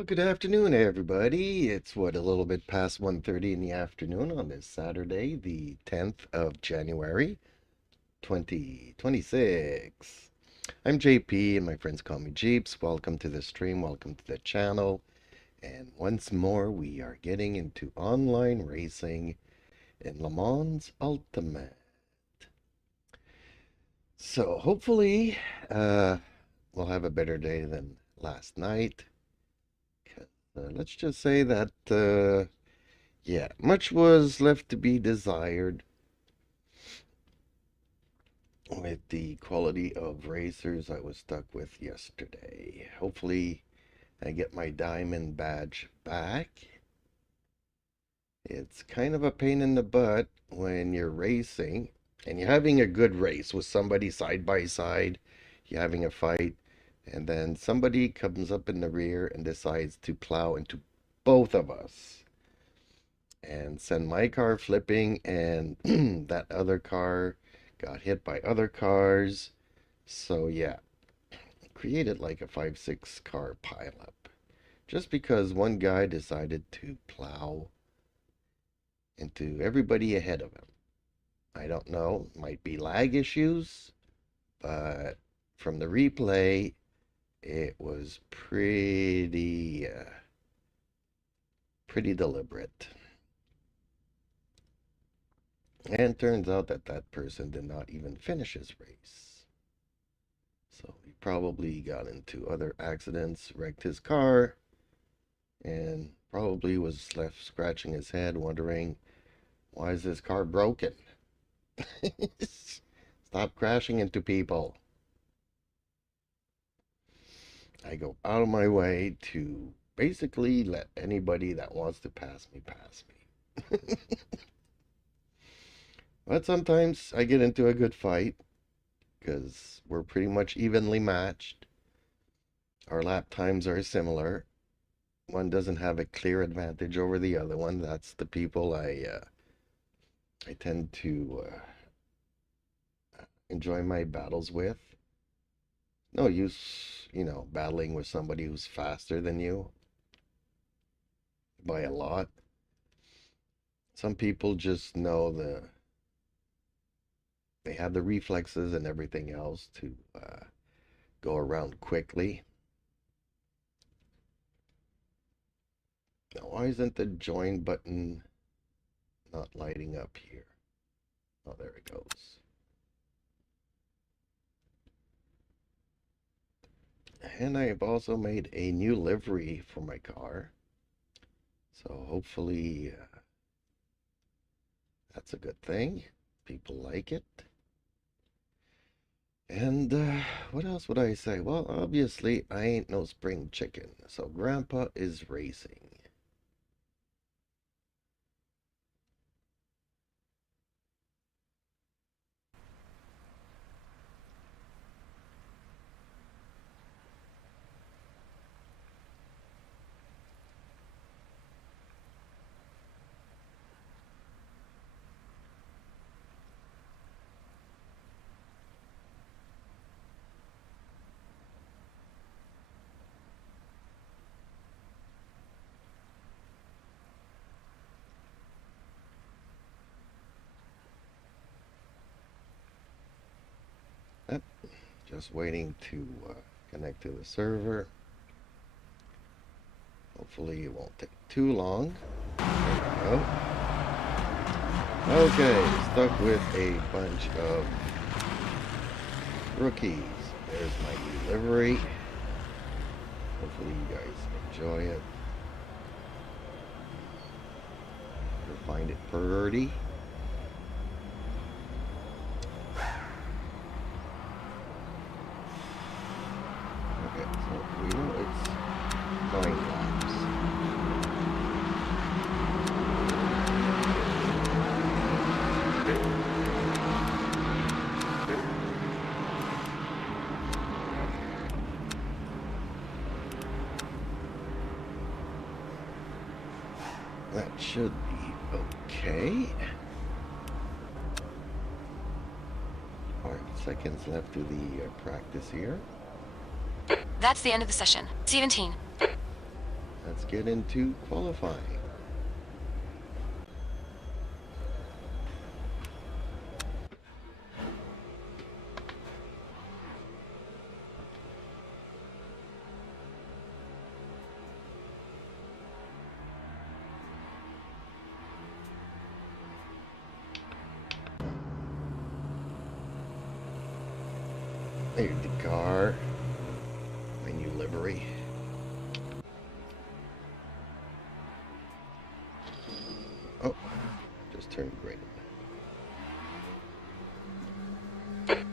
Well, good afternoon, everybody. It's a little bit past 1:30 in the afternoon on this Saturday, the 10th of January, 2026. I'm JP, and my friends call me Jeeps. Welcome to the stream, welcome to the channel. And once more, we are getting into online racing in Le Mans Ultimate. So hopefully, we'll have a better day than last night. Let's just say that, yeah, much was left to be desired with the quality of racers I was stuck with yesterday. Hopefully, I get my diamond badge back. It's kind of a pain in the butt when you're racing and you're having a good race with somebody side by side, you're having a fight, and then somebody comes up in the rear and decides to plow into both of us and send my car flipping, and that other car got hit by other cars. So yeah, created like a 5-6 car pileup just because one guy decided to plow into everybody ahead of him. I don't know, might be lag issues, but from the replay, it was pretty deliberate. And turns out that that person did not even finish his race. So he probably got into other accidents, wrecked his car, and probably was left scratching his head wondering, why is this car broken? Stop crashing into people. I go out of my way to basically let anybody that wants to pass me. But sometimes I get into a good fight because we're pretty much evenly matched. Our lap times are similar. One doesn't have a clear advantage over the other one. That's the people I tend to enjoy my battles with. No use, battling with somebody who's faster than you by a lot. Some people just know they have the reflexes and everything else to go around quickly. Now, why isn't the join button not lighting up here? Oh, there it goes. And I have also made a new livery for my car. So hopefully that's a good thing. People like it. And what else would I say? Well, obviously, I ain't no spring chicken. So Grandpa is racing. Yep, just waiting to connect to the server. Hopefully it won't take too long. There we go. Okay, stuck with a bunch of rookies. There's my new livery. Hopefully you guys enjoy it. You'll find it pretty. Okay, so we know it's 9 laps. That should be okay. 5 seconds left to the practice here. That's the end of the session. 17. Let's get into qualifying. There's the car. My new livery. Oh, just turned green.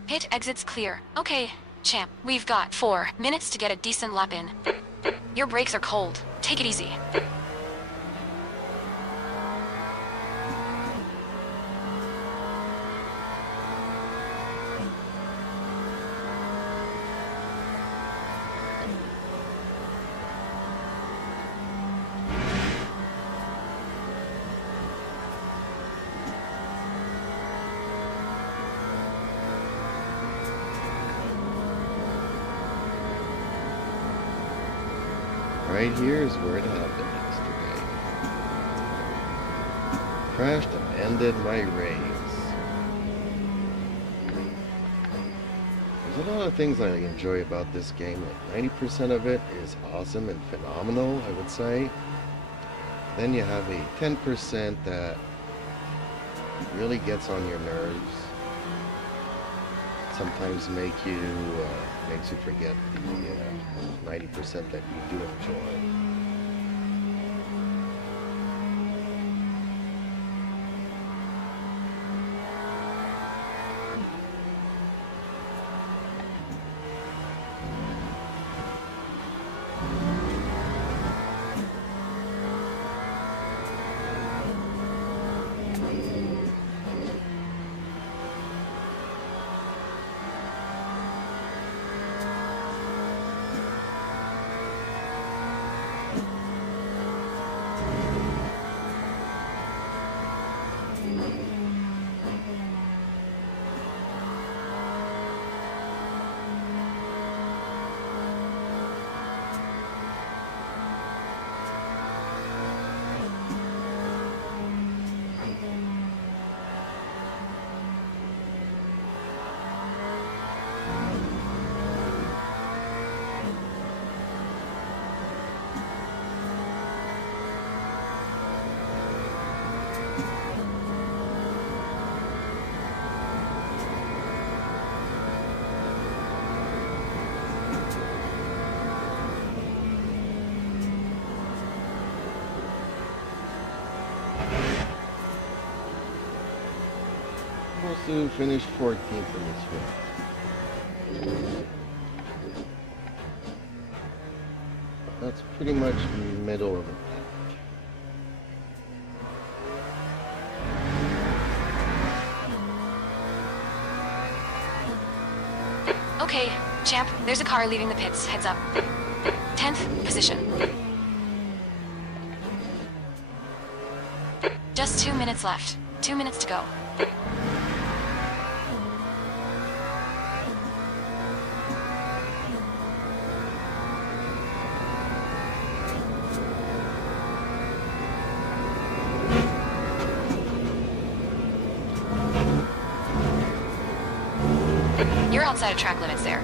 Pit exits clear. Okay, champ, we've got 4 minutes to get a decent lap in. Your brakes are cold. Take it easy. Right here is where it happened yesterday. Crashed and ended my race. There's a lot of things I enjoy about this game. Like 90% of it is awesome and phenomenal, I would say. Then you have a 10% that really gets on your nerves. Sometimes makes you forget the 90% that you do enjoy. Supposed to finish 14th in this one. That's pretty much middle of the pack. Okay, champ, there's a car leaving the pits. Heads up. 10th position. Just 2 minutes left. 2 minutes to go. You're outside of track limits there.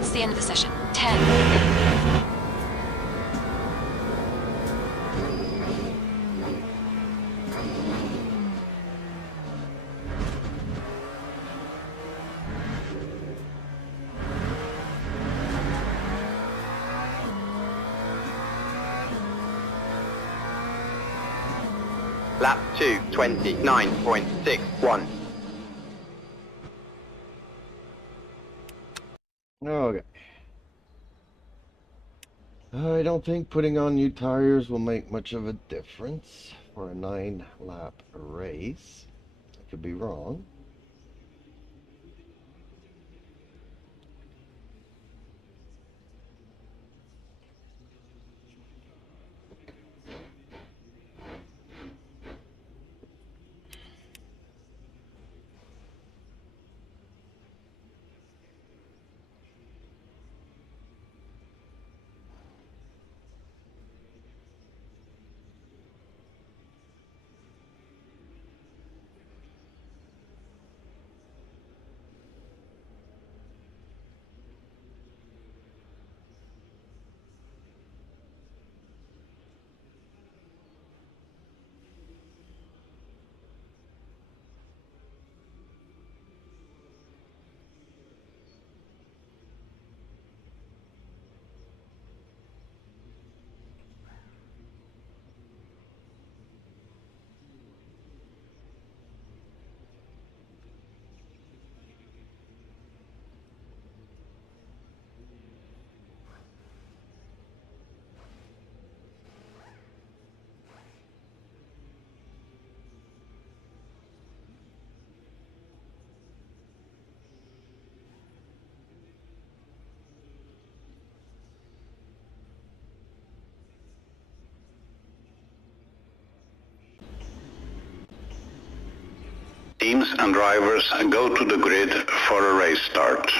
That's the end of the session. 10. Lap 2, 29.61. Okay. I don't think putting on new tires will make much of a difference for a 9-lap race. I could be wrong. Teams and drivers go to the grid for a race start.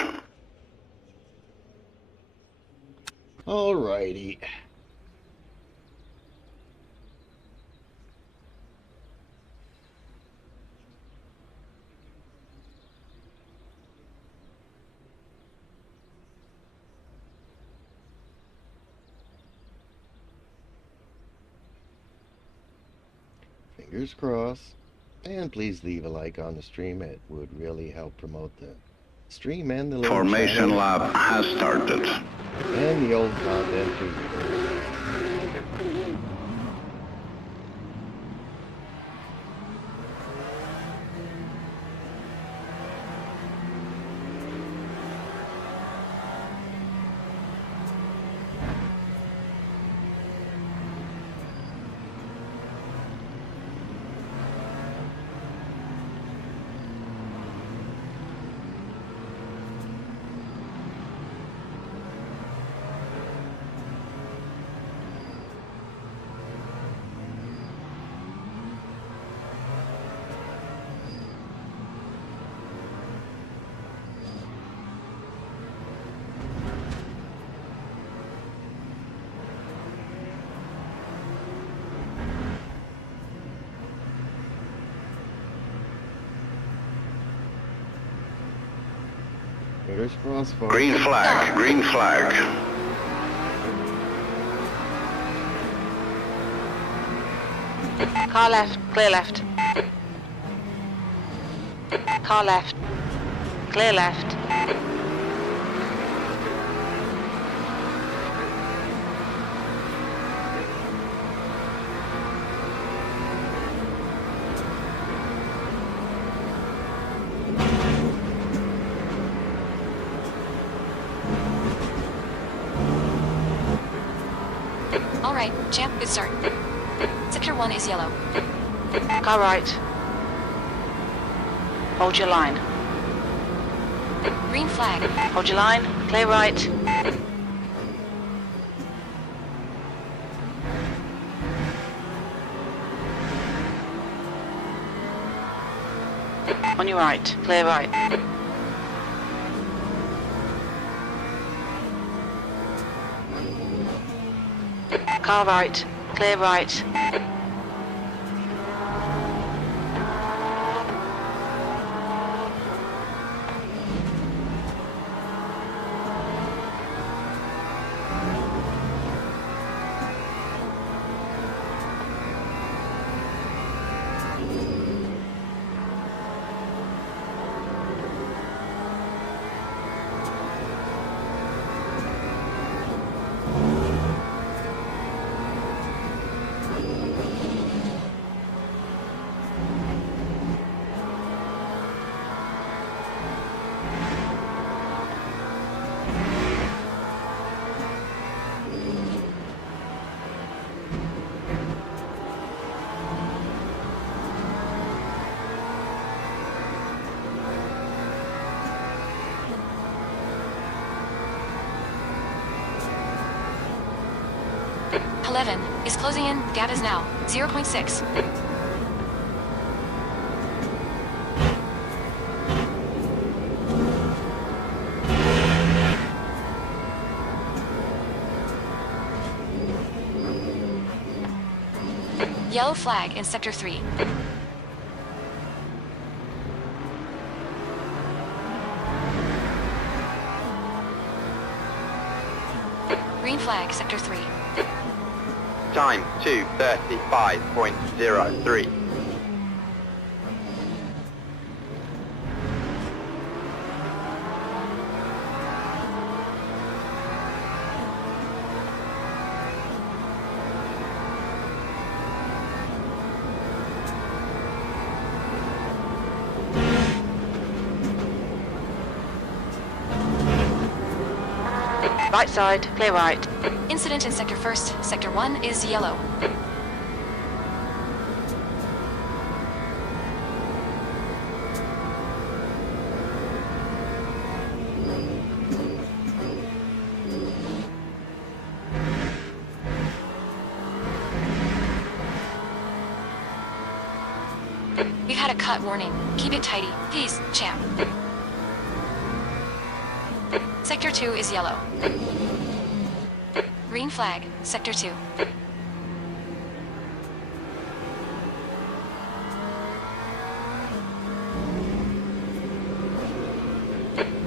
Alrighty. Fingers crossed. And please leave a like on the stream. It would really help promote the stream and the little Formation channel lap has started. and the old content too. Fingers crossed, folks. Green flag, green flag. Car left, clear left. Car left, clear left. Alright, champ, good start. Sector 1 is yellow. Car right. Hold your line. Green flag. Hold your line, clear right. On your right, clear right. Car right, clear right. 11 is closing in. Gap is now 0.6. Yellow flag in Sector 3. Green flag, Sector 3. Time 2:35.03. Right side, clear right. Incident in Sector 1st. Sector 1 is yellow. We've had a cut warning. Keep it tidy. Peace, champ. Sector 2 is yellow. Green flag, Sector 2.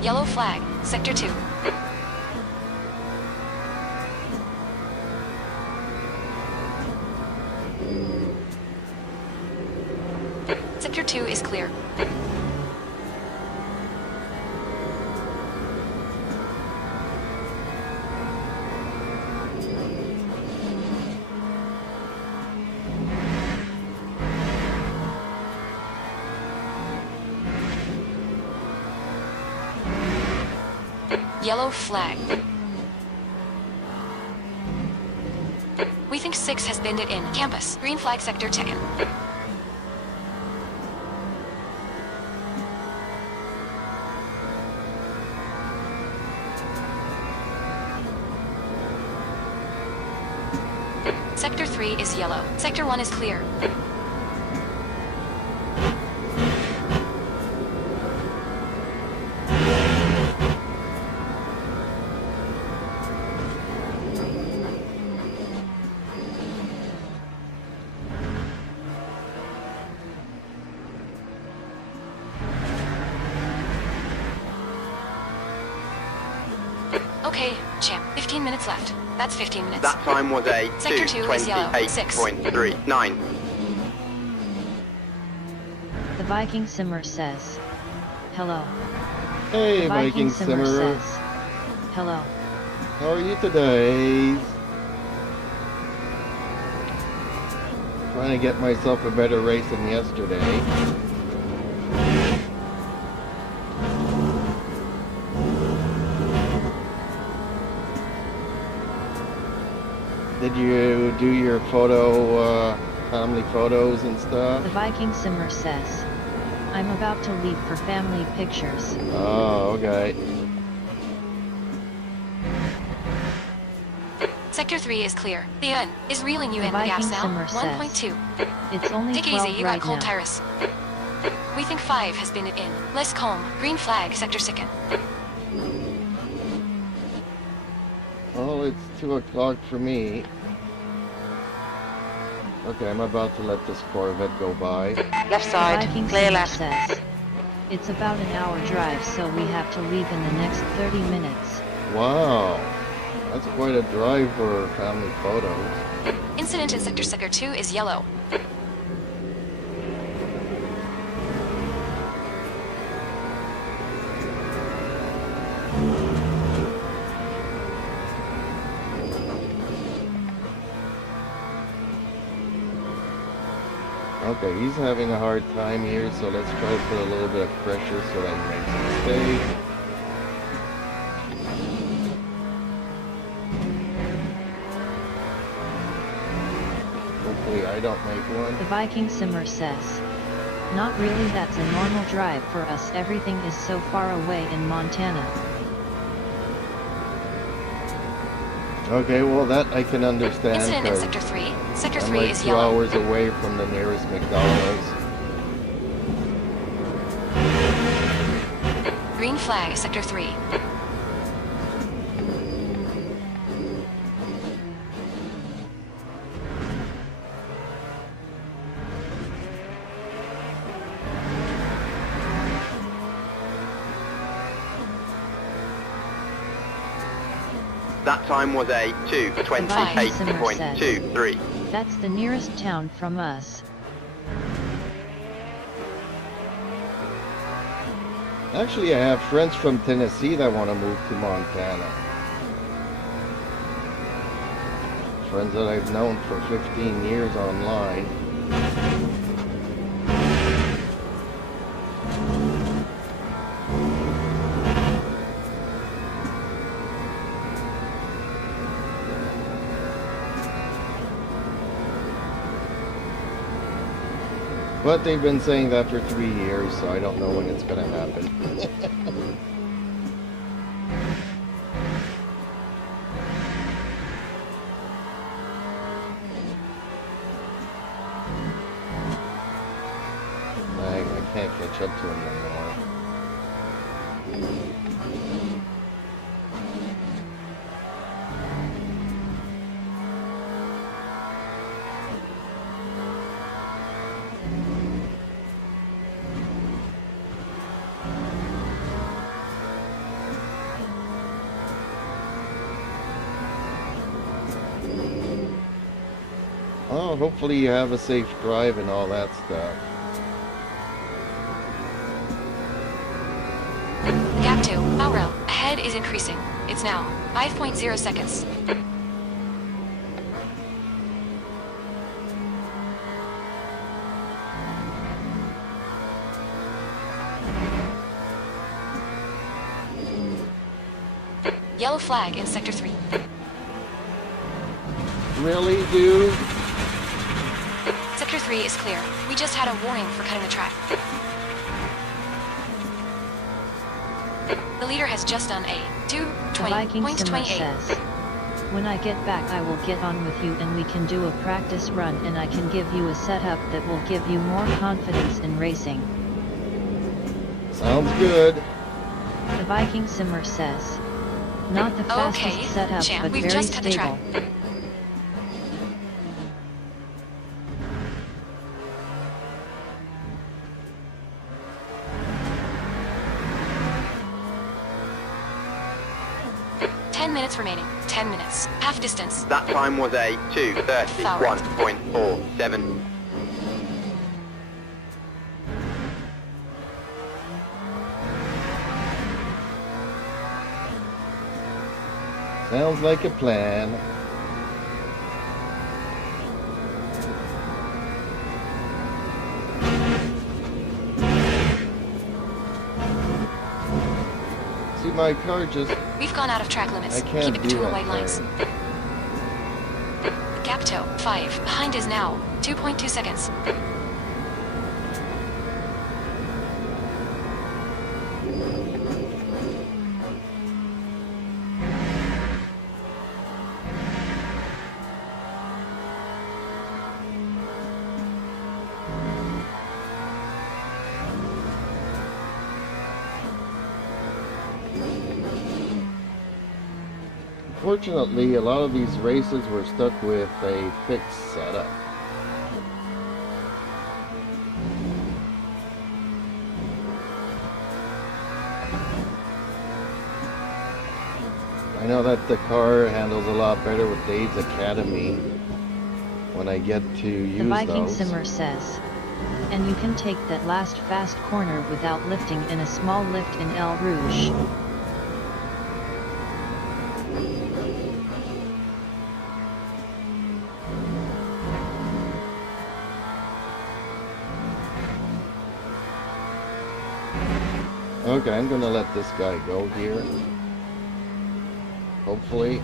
Yellow flag, Sector 2. Sector 2 is clear. Yellow flag. We think 6 has binned it in campus. Green flag sector taken. Sector 3 is yellow. Sector 1 is clear. Okay, champ. 15 minutes left. That's 15 minutes. That time was a Sector 2 is yellow. 2:28.39. The Viking Simmer says, hello. Hey, The Viking Simmer Simmerer. says, hello. How are you today? Trying to get myself a better race than yesterday. Did you do your family photos and The stuff? Viking Simmer says, I'm about to leave for family pictures. Oh, okay. Sector 3 is clear. The UN is reeling you The in the gas Viking now. Simmer says, 1.2. It's only Take 12 easy, you got right cold now. tyrus. We think 5 has binned it in. Less calm. Green flag, sector 2nd. Well, it's 2 o'clock for me. Okay, I'm about to let this Corvette go by. Left The side, Viking clear Simmer left. says, it's about an hour drive, so we have to leave in the next 30 minutes. Wow, that's quite a drive for family photos. Incident in sector 2 is yellow. Okay, he's having a hard time here, so let's try to put a little bit of pressure so that he makes a mistake. Hopefully I don't make one. The Viking Simmer says, not really, that's a normal drive for us, everything is so far away in Montana. Okay, well that I can understand Incident in because Sector 3. Sector I'm 3 like is 2 yellow. hours away from the nearest McDonald's. Green flag, Sector 3. That time was a 2:28.23. That's the nearest town from us. Actually, I have friends from Tennessee that want to move to Montana. Friends that I've known for 15 years online. But they've been saying that for 3 years, so I don't know when it's going to happen. I can't catch up to him anymore. Oh, hopefully you have a safe drive and all that stuff. Gap 2, Mauro. Ahead is increasing. It's now 5.0 seconds. Yellow flag in Sector 3. Really, dude? Sector 3 is clear. We just had a warning for cutting the track. The leader has just done a The Viking Simmer 2:20.28. says, when I get back I will get on with you and we can do a practice run and I can give you a setup that will give you more confidence in racing. Sounds good. The Viking Simmer says, not the fastest Okay, setup champ, but we've very just cut the stable. track. Minutes remaining. 10 minutes. Half distance. That time was a 2:31.47. Sounds like a plan. See, my car just... We've gone out of track limits. I can't Keep it do between that white lines. thing. Gap toe, 5. Behind is now 2.2 seconds. Unfortunately, a lot of these races were stuck with a fixed setup. I know that the car handles a lot better with Dave's Academy when I get to use The Viking those. Simmer says, and you can take that last fast corner without lifting in a small lift in El Rouge. Okay, I'm gonna let this guy go here. Hopefully,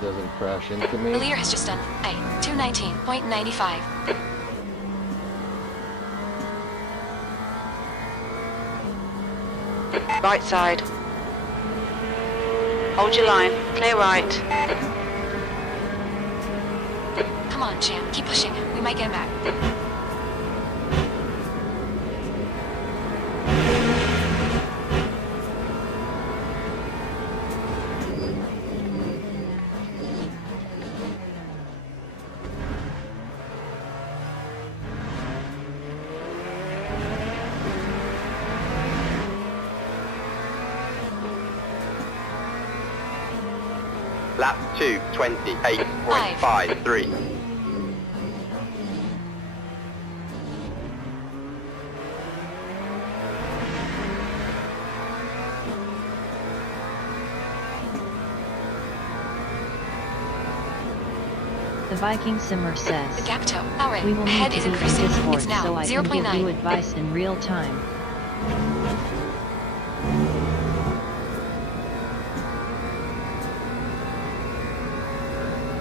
doesn't crash into me. The leader has just done a 2:19.95. Right side. Hold your line. Clear right. on, champ. Keep pushing. We might get him back. Lap 2, 28.53. The Viking Simmer says, The gap toe. Power we in. will need Head to is be in increasing. Discord It's now so I can give you 0.9. advice in real time.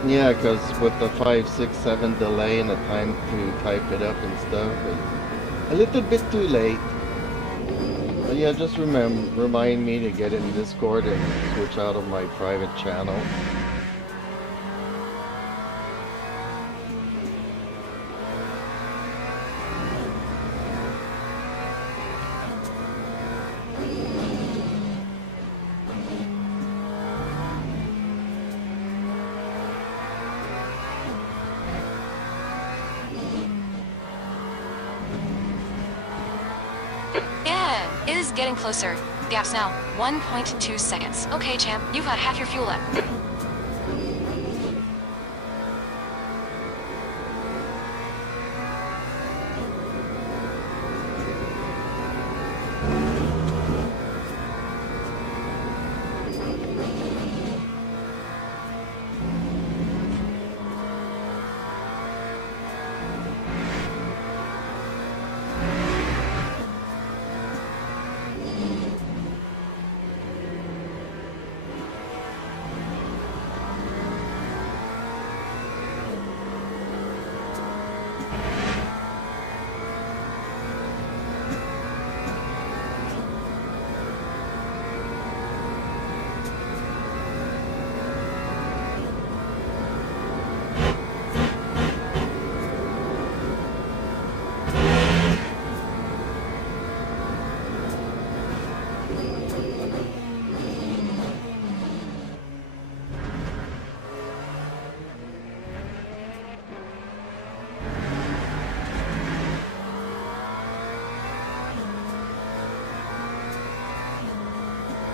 Yeah, because with the 5, 6, 7 delay and the time to type it up and stuff, it's a little bit too late. But yeah, just remind me to get in Discord and switch out of my private channel. Yeah, it is getting closer. Gap's now 1.2 seconds. Okay, champ, you've got half your fuel left.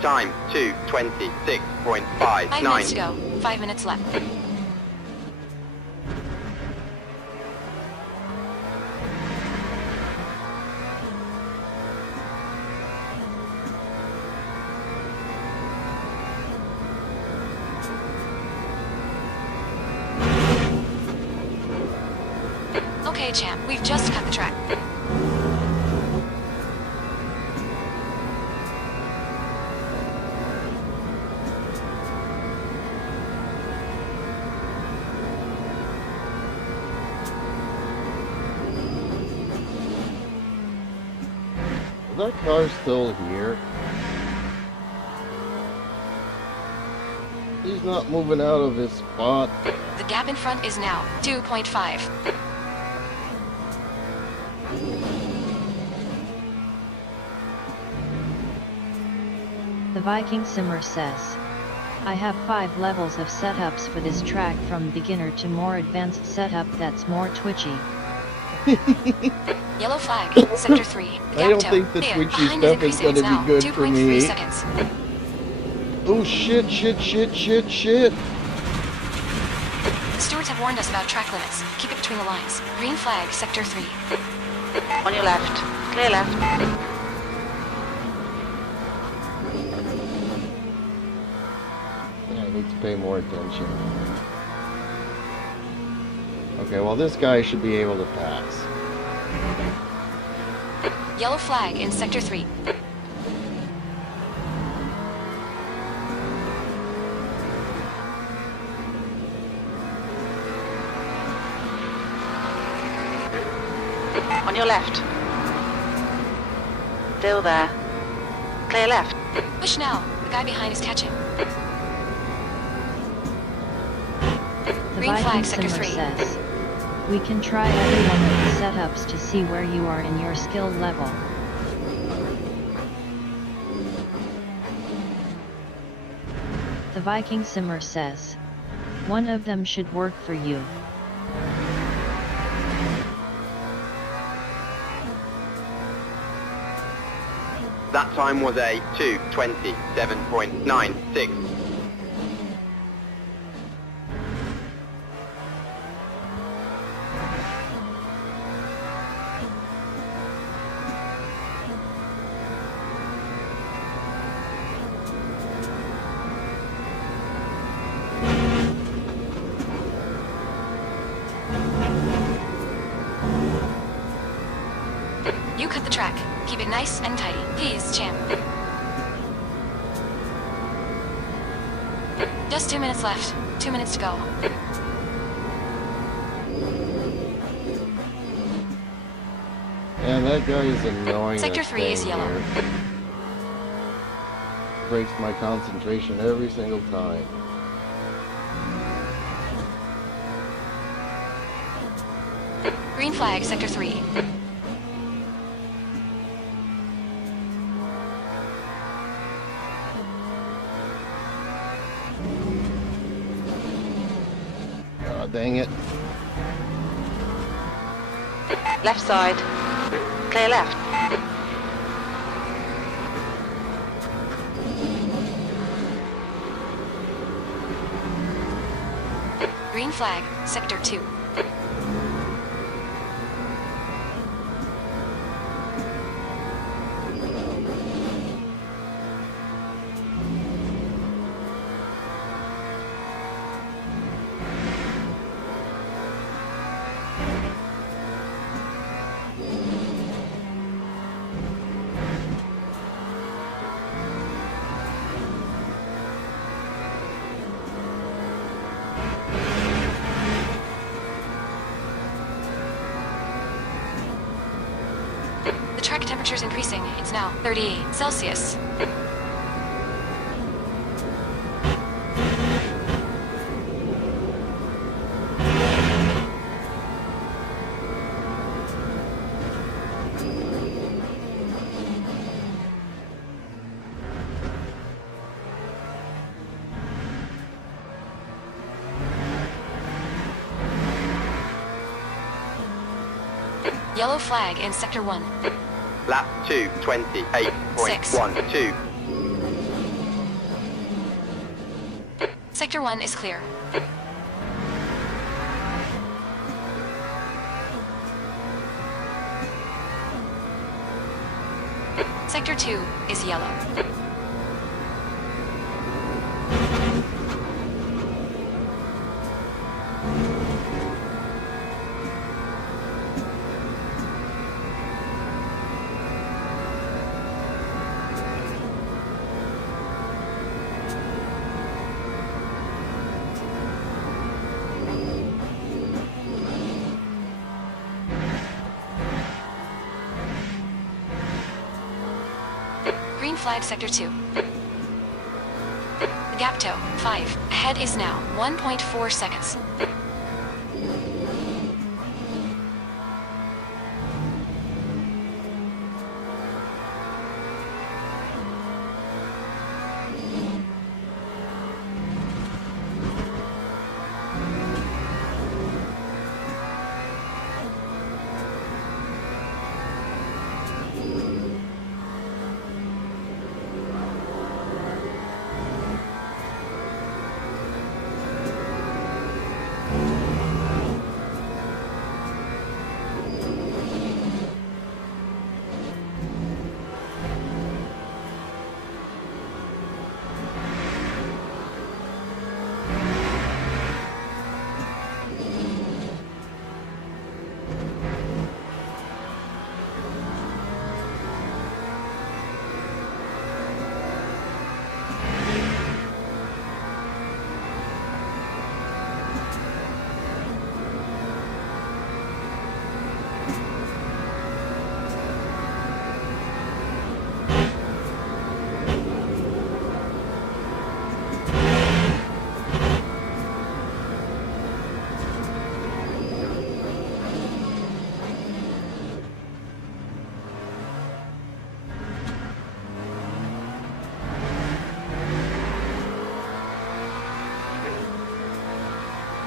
Time 2:26.59. 5 minutes to go. 5 minutes left. Okay, champ, we've just cut the track. Is that car still here? He's not moving out of his spot. The gap in front is now 2.5. The Viking Simmer says, I have 5 levels of setups for this track, from beginner to more advanced setup that's more twitchy. Yellow flag, sector 3. I Gap don't toe. think the Clear. twitchy Behind stuff is is gonna increasing. be good It's for now 2.3 me. seconds. Oh shit, shit, shit, shit, shit. The stewards have warned us about track limits. Keep it between the lines. Green flag, sector 3. On your left. Clear left. Yeah, I need to pay more attention. Okay, well this guy should be able to pass. Yellow flag in sector 3. On your left. Still there. Clear left. Push now. The guy behind is catching. The Green Viking flag, sector Simmer 3. says, We can try every one of the setups to see where you are in your skill level. The Viking Simmer says, one of them should work for you. That time was a 2:27.96. You cut the track. Keep it nice and tidy. Please, champ. Just 2 minutes left. 2 minutes to go. And that guy is annoying. Sector 3 is yellow. Here. Breaks my concentration every single time. Green flag, Sector 3. God dang it. Left side. Clear left. Green flag, Sector 2. The track temperature is increasing. It's now 38 Celsius. Yellow flag in Sector 1. Lap 2:28.12. Sector 1 is clear. Sector 2 is yellow. Green flag, Sector 2. The gap toe, 5. Ahead is now 1.4 seconds.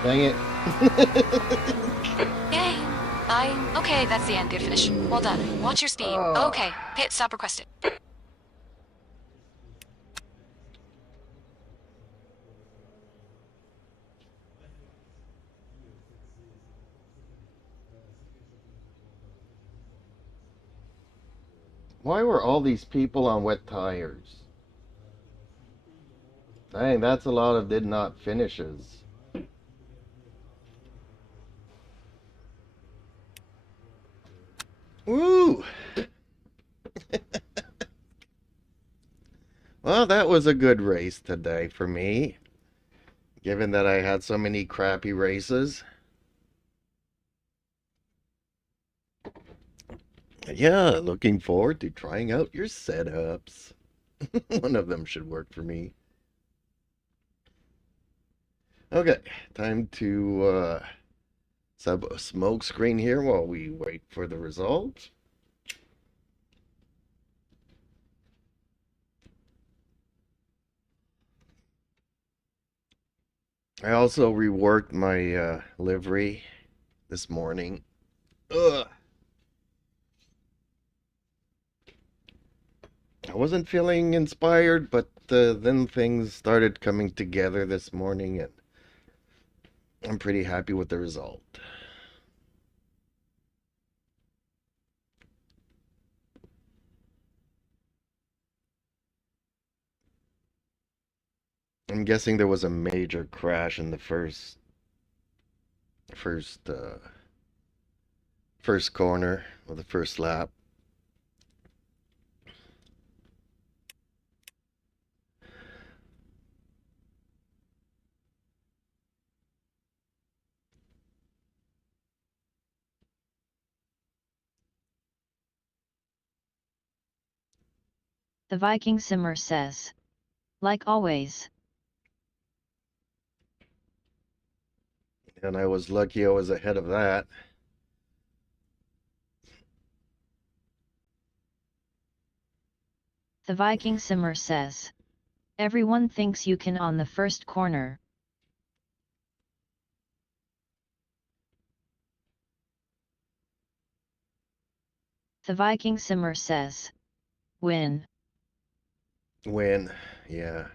Dang it. Yay. Okay, that's the end. Good finish. Well done. Watch your speed. Oh. Okay, pit stop requested. Why were all these people on wet tires? Dang, that's a lot of did not finishes. Woo! Well, that was a good race today for me, given that I had so many crappy races. Yeah, looking forward to trying out your setups. One of them should work for me. Okay, time to sub a smoke screen here while we wait for the results. I also reworked my livery this morning. Ugh. I wasn't feeling inspired, but then things started coming together this morning, and I'm pretty happy with the result. I'm guessing there was a major crash in the first first corner of the first lap. The Viking Simmer says. Like always. And I was lucky I was ahead of that. The Viking Simmer says. Everyone thinks you can on the first corner. The Viking Simmer says. Win. Win, yeah.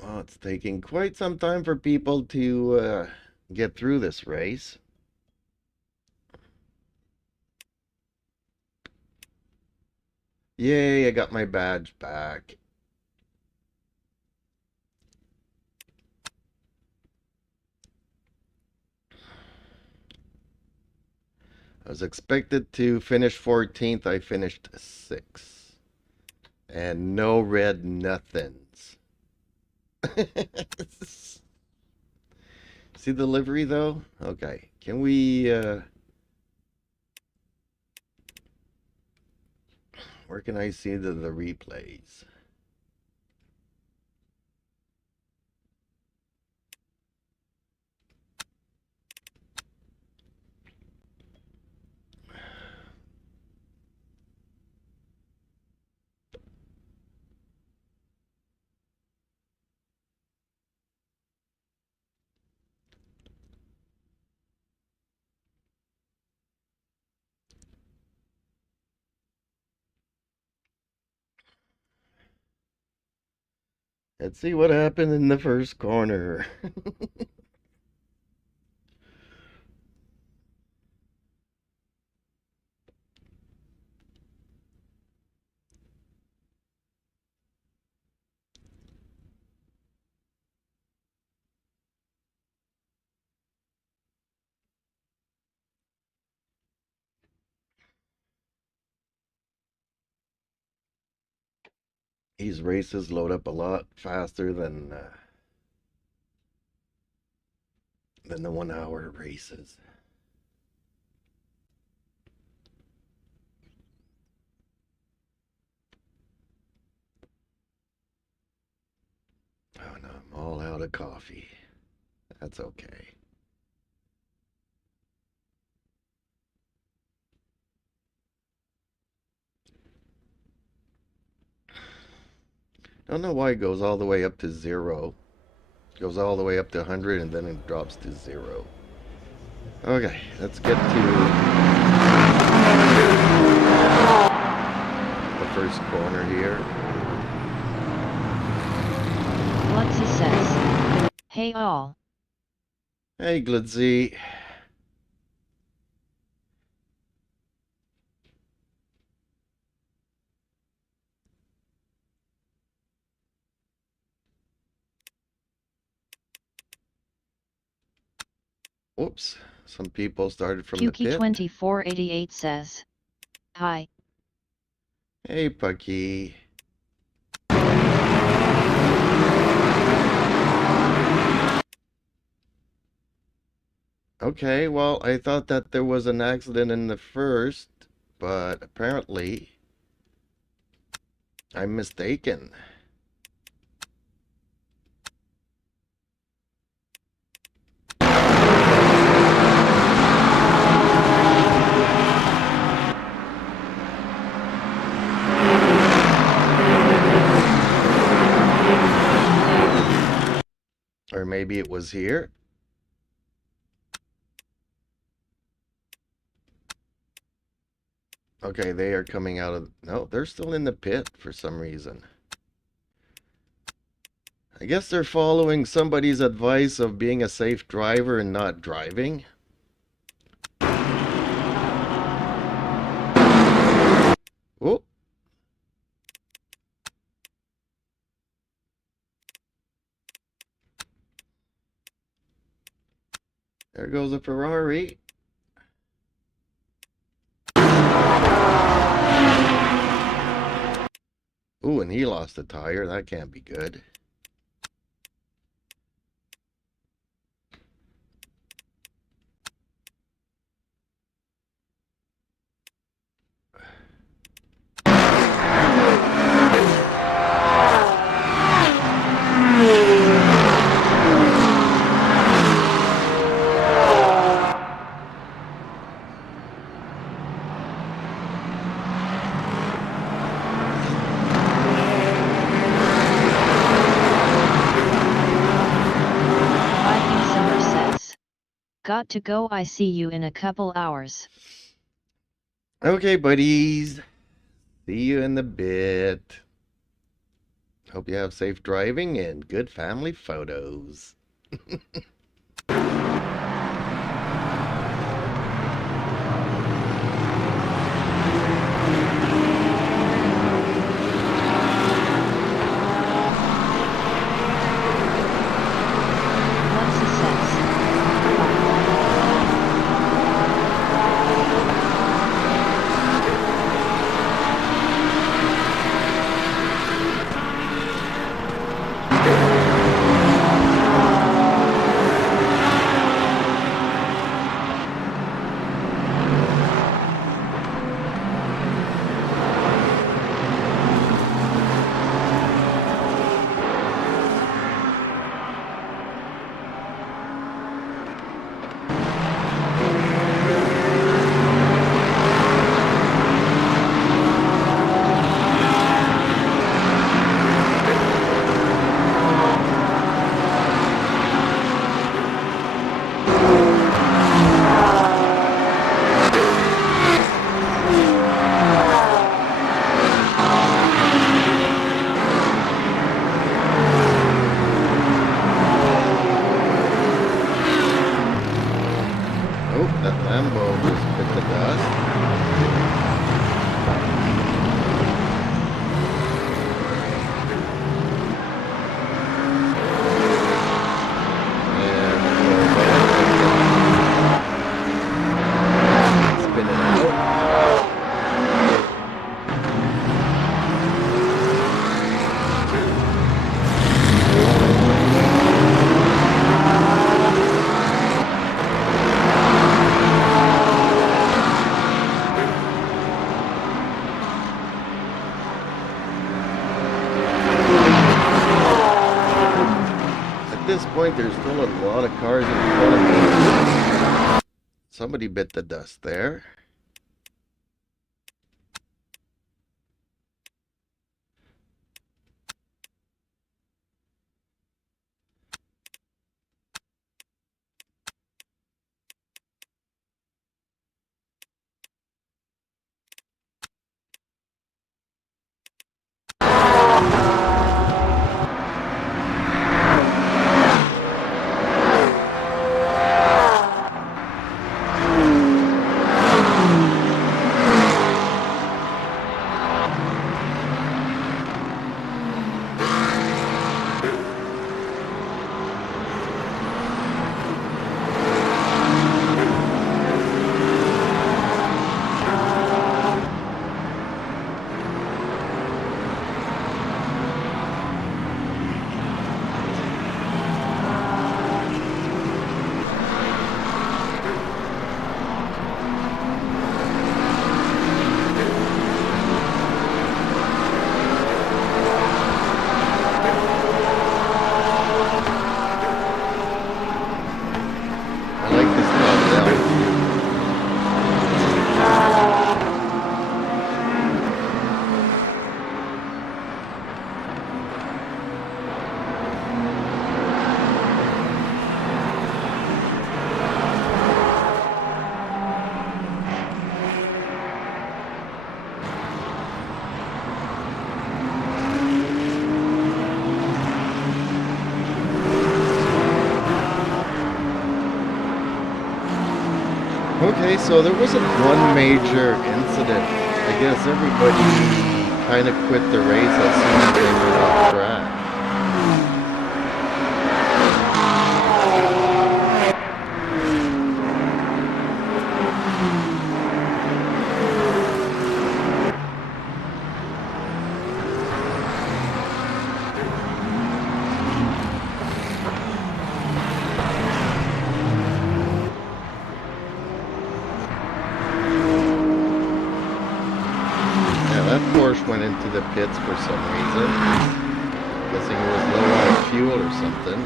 Well, it's taking quite some time for people to get through this race. Yay, I got my badge back. I was expected to finish 14th. I finished 6th. And no red nothings. See the livery though? Okay. Can we where can I see the replays? Let's see what happened in the first corner. These races load up a lot faster than the 1 hour races. Oh no, I'm all out of coffee. That's okay. Don't know why it goes all the way up to 0. It goes all the way up to 100 and then it drops to 0. Okay, let's get to the first corner here. Glutzy says, hey all. Hey, Glitzy. Whoops. Some people started from the pit. Puki2488 says, hi. Hey, Pucky. Okay, well, I thought that there was an accident in the first, but apparently I'm mistaken. Or maybe it was here. Okay, they are coming out of... No, they're still in the pit for some reason. I guess they're following somebody's advice of being a safe driver and not driving. Oh. There goes a Ferrari. Ooh, and he lost a tire. That can't be good. Viking Summer says, got to go, I see you in a couple hours. Okay, buddies. See you in a bit. Hope you have safe driving and good family photos. Glutzy says, Oh, that Lambo just bit the dust. And spin it out. At this point, there's still a lot of cars in front of me. Somebody bit the dust there. Okay, so there wasn't one major incident. I guess everybody kind of quit the race as soon as they went off track. That Porsche went into the pits for some reason. Guessing it was low on fuel or something.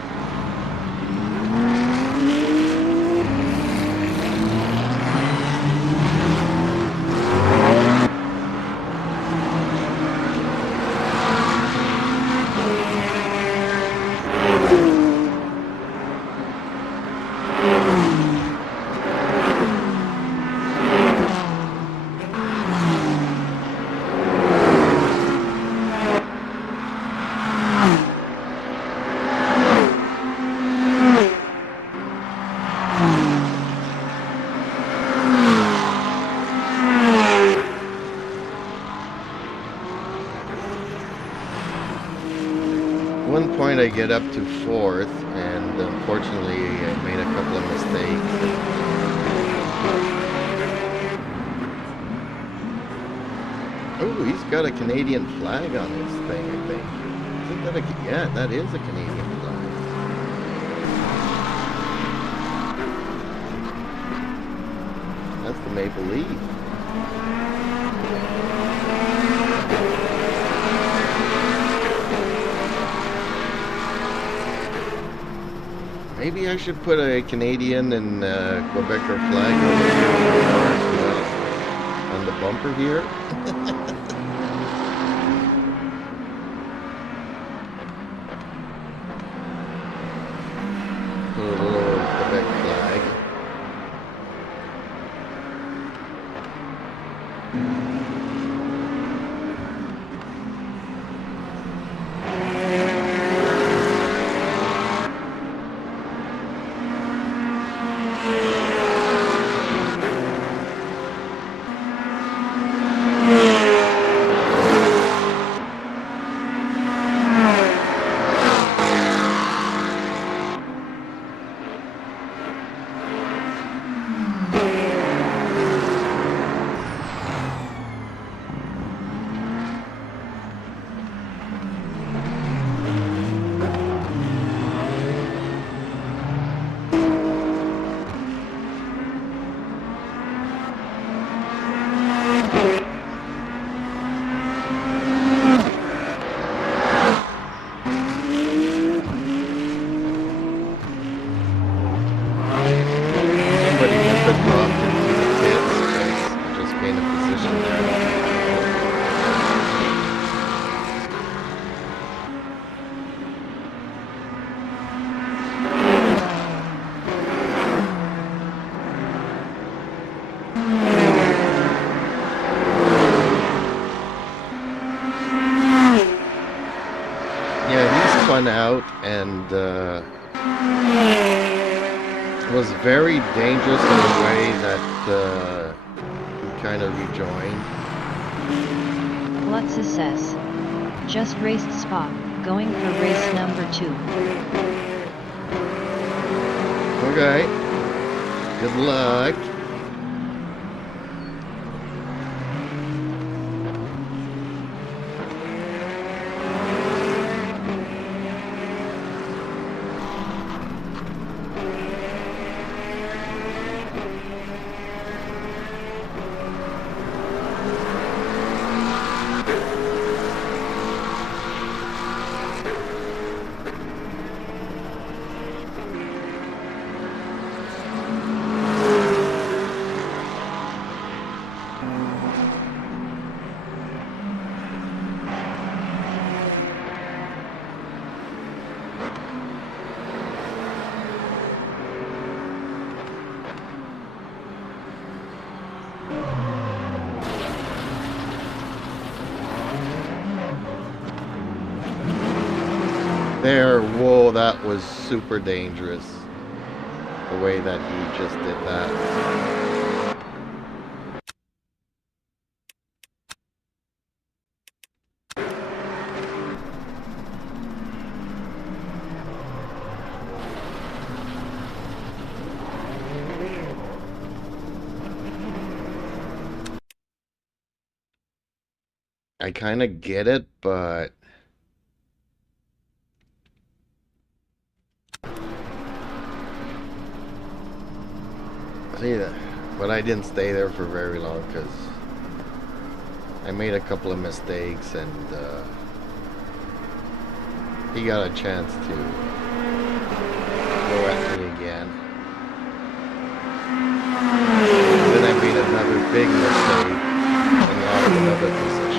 One point I get up to 4th, and unfortunately I made a couple of mistakes. Oh, he's got a Canadian flag on his thing, I think. Isn't that a... Yeah, that is a Canadian flag. That's the Maple Leaf. Maybe I should put a Canadian and Quebecer flag over here on the bumper here. Put a little Quebec flag. Out and was very dangerous in a way that he kind of rejoined. Lutz says, just raced Spa, going for race number 2. Okay, good luck. There, whoa, that was super dangerous. The way that he just did that. I kind of get it, but see, but I didn't stay there for very long because I made a couple of mistakes, and he got a chance to go at me again. Then I made another big mistake and lost another position.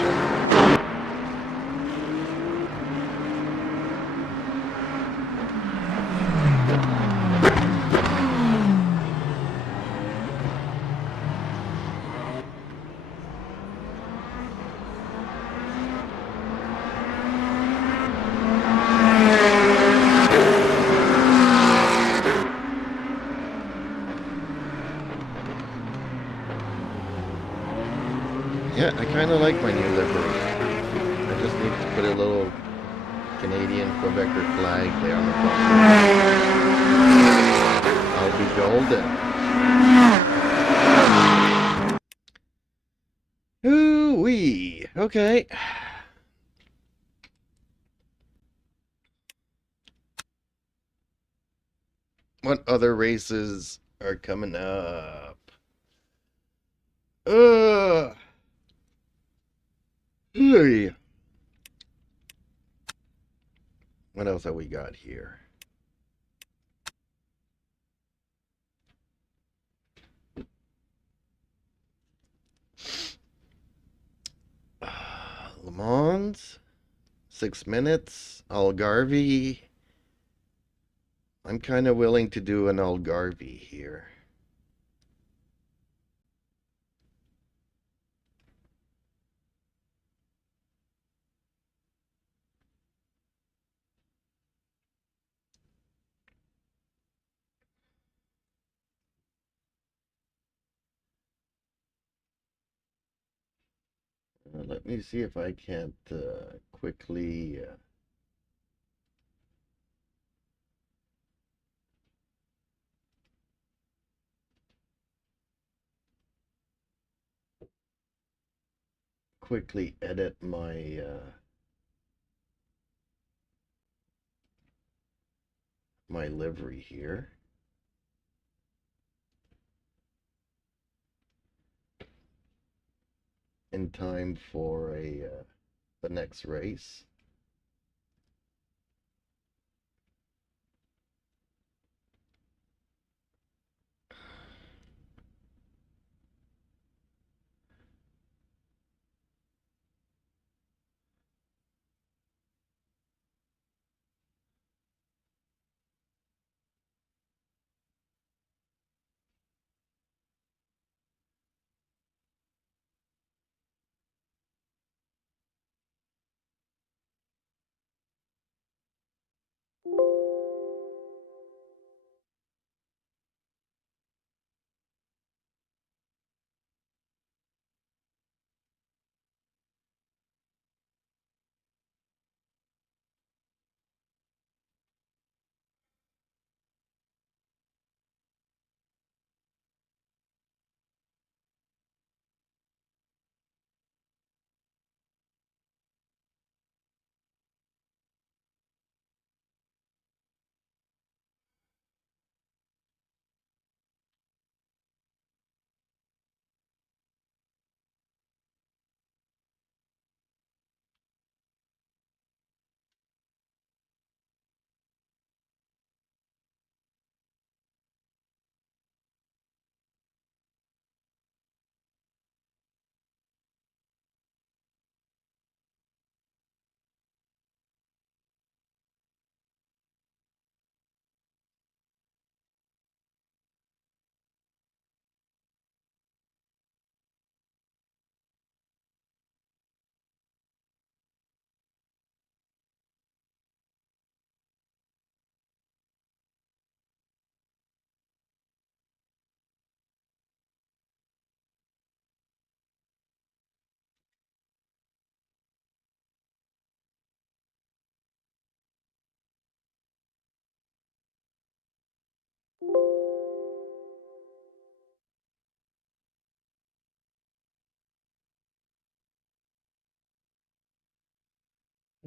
Yeah, I kind of like my new livery. I just need to put a little Canadian Quebecer flag there on the front. I'll be golden. Ooh-wee. Okay. What other races are coming up? Ugh. Hey. What else have we got here? Le Mans, 6 minutes, Algarve. I'm kind of willing to do an Algarve here. Let me see if I can't quickly edit my livery here. In time for the next race.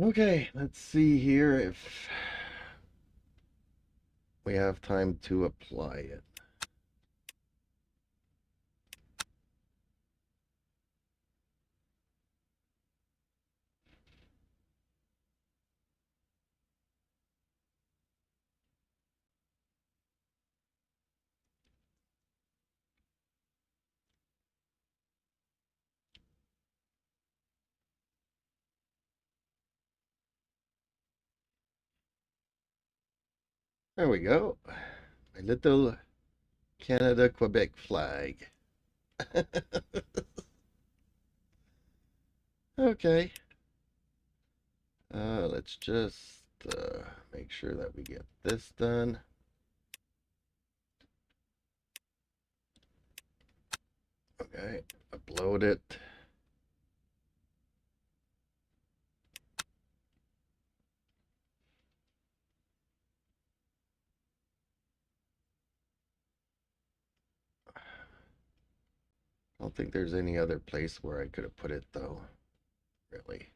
Okay, let's see here if we have time to apply it. There we go. My little Canada Quebec flag. Okay. Let's just make sure that we get this done. Okay, upload it. I don't think there's any other place where I could have put it though, really.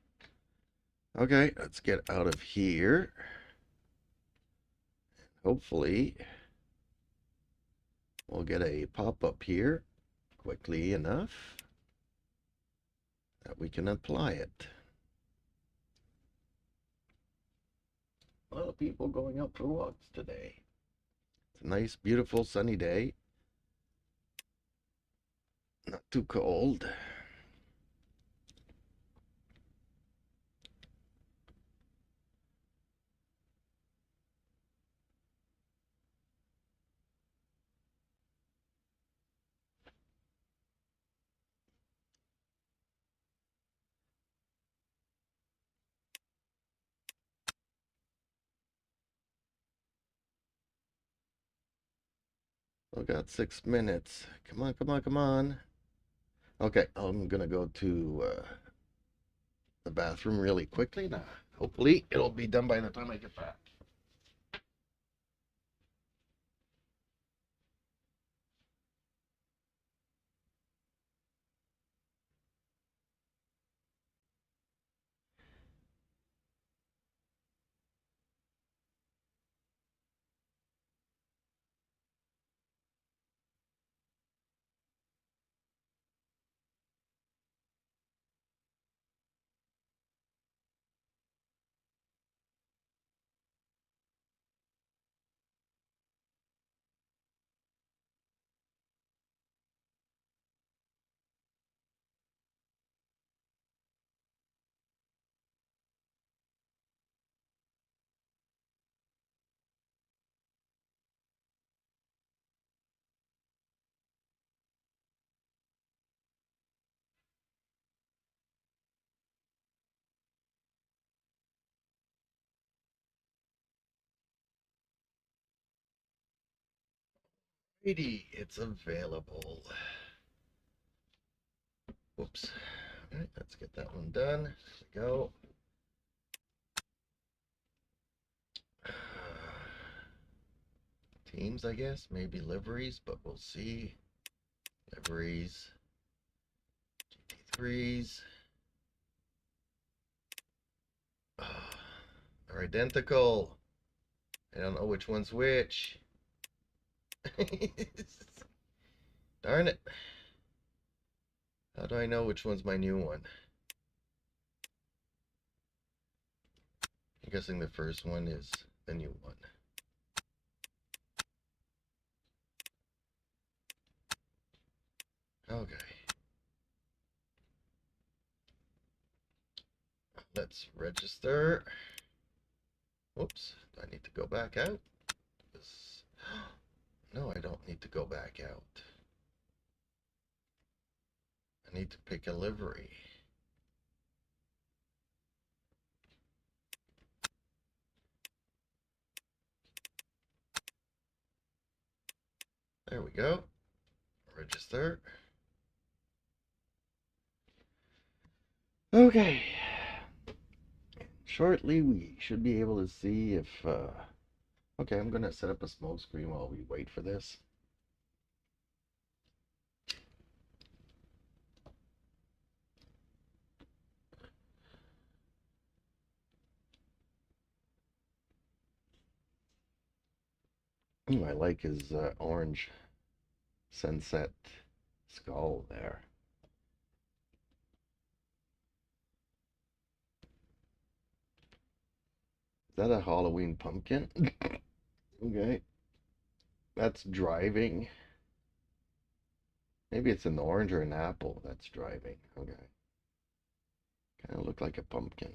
Okay, let's get out of here. Hopefully, we'll get a pop-up here quickly enough that we can apply it. A lot of people going out for walks today. It's a nice, beautiful, sunny day. Not too cold. I got 6 minutes. Come on, come on, come on. Okay, I'm gonna go to the bathroom really quickly now. Hopefully, it'll be done by the time I get back. Righty, it's available. Whoops. All right, let's get that one done. There we go. Teams, I guess, maybe liveries, but we'll see. Liveries, GT3s. They're identical. I don't know which one's which. Darn it. How do I know which one's my new one? I'm guessing the first one is the new one. Okay. Let's register. Whoops. Do I need to go back out? No, I don't need to go back out. I need to pick a livery. There we go. Register. Okay. Shortly, we should be able to see if... Okay, I'm going to set up a smoke screen while we wait for this. Ooh, I like his orange sunset skull there. Is that a Halloween pumpkin? Okay. That's driving. Maybe it's an orange or an apple that's driving. Okay. Kind of look like a pumpkin.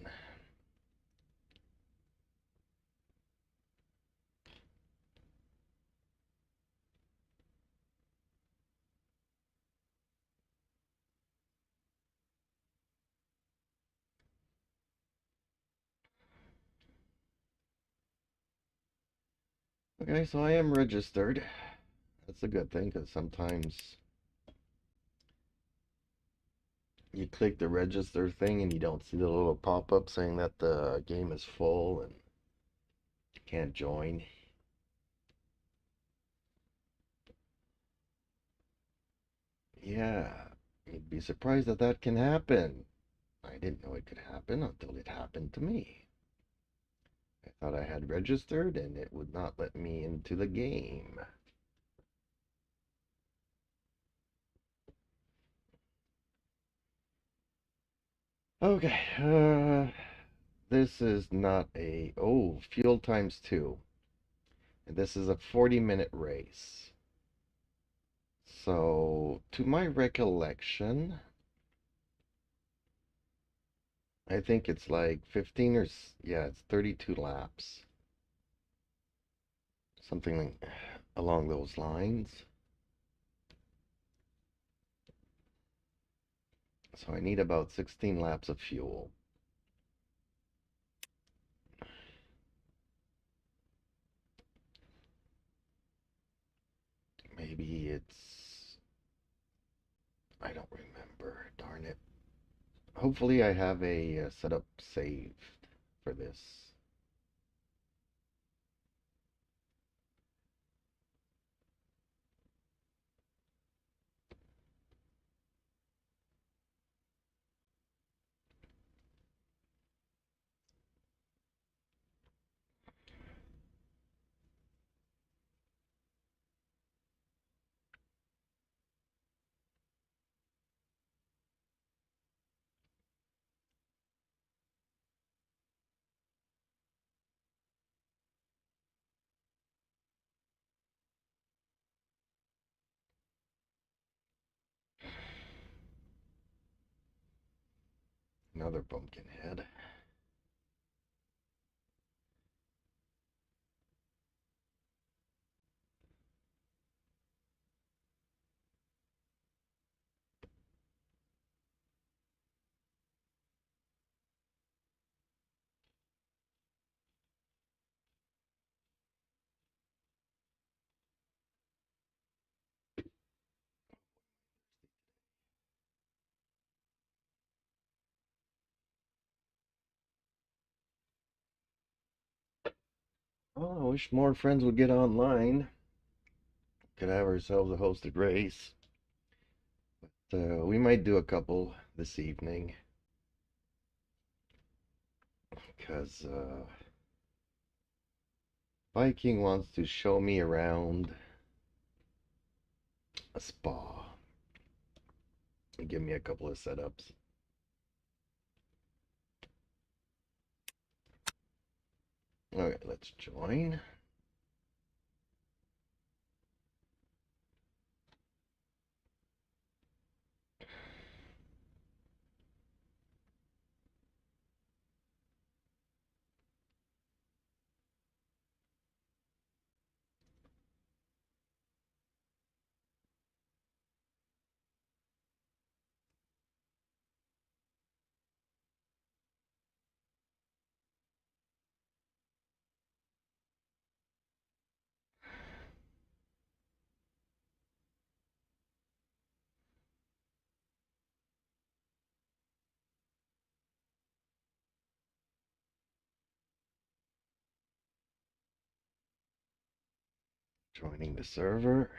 Okay, so I am registered. That's a good thing because sometimes you click the register thing and you don't see the little pop-up saying that the game is full and you can't join. Yeah, you'd be surprised that that can happen. I didn't know it could happen until it happened to me. I thought I had registered and it would not let me into the game. Okay, this is not a, oh, fuel times 2. And this is a 40-minute race. So, to my recollection, I think it's like 15 or, yeah, it's 32 laps. Something like, along those lines. So I need about 16 laps of fuel. Maybe it's, I don't remember, darn it. Hopefully I have a setup saved for this. Another pumpkin head. Oh, I wish more friends would get online. Could have ourselves a hosted race. But we might do a couple this evening. Because Viking wants to show me around a spa and give me a couple of setups. Okay, let's join. Joining the server.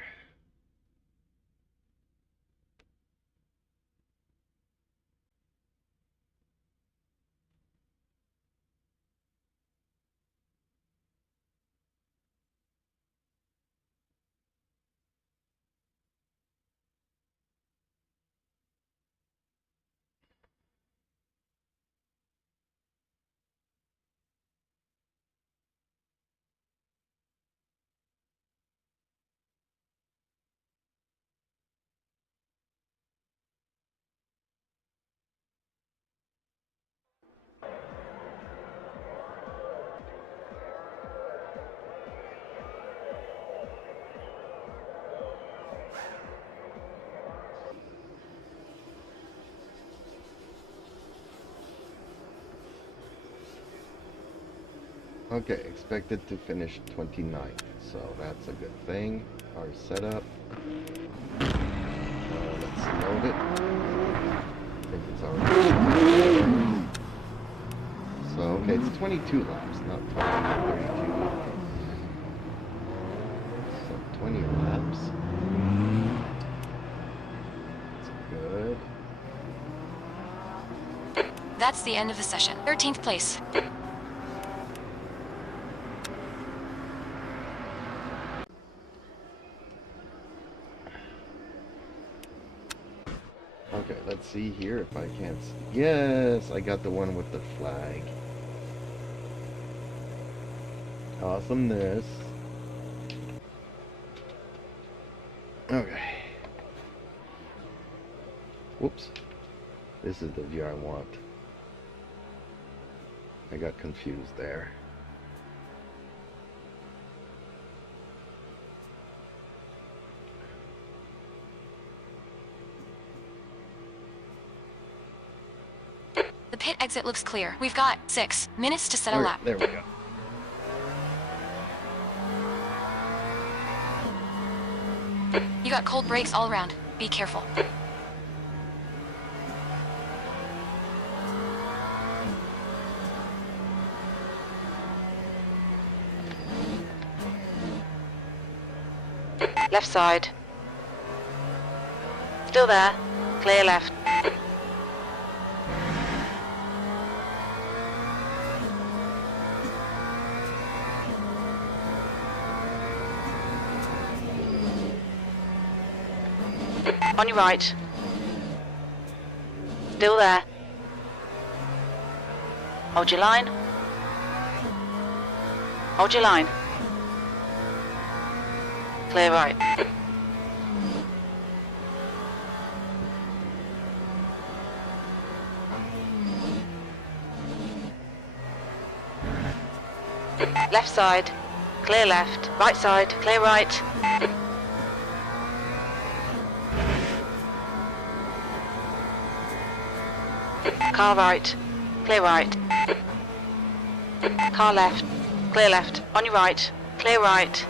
Okay, expected to finish 29th, so that's a good thing. Our setup. Let's load it. I think it's already. So, okay, it's 22 laps, not 32. So, 20 laps. That's good. That's the end of the session. 13th place. Okay, let's see here if I can't see. Yes, I got the one with the flag. Awesomeness. Okay. Whoops. This is the view I want. I got confused there. The pit exit looks clear. We've got 6 minutes to set a All lap. right, there we go. You got cold brakes all around. Be careful. Left side. Still there. Clear left. On your right. Still there. Hold your line. Hold your line. Clear right. Left side. Clear left. Right side. Clear right. Car right. Clear right. Car left. Clear left. On your right. Clear right.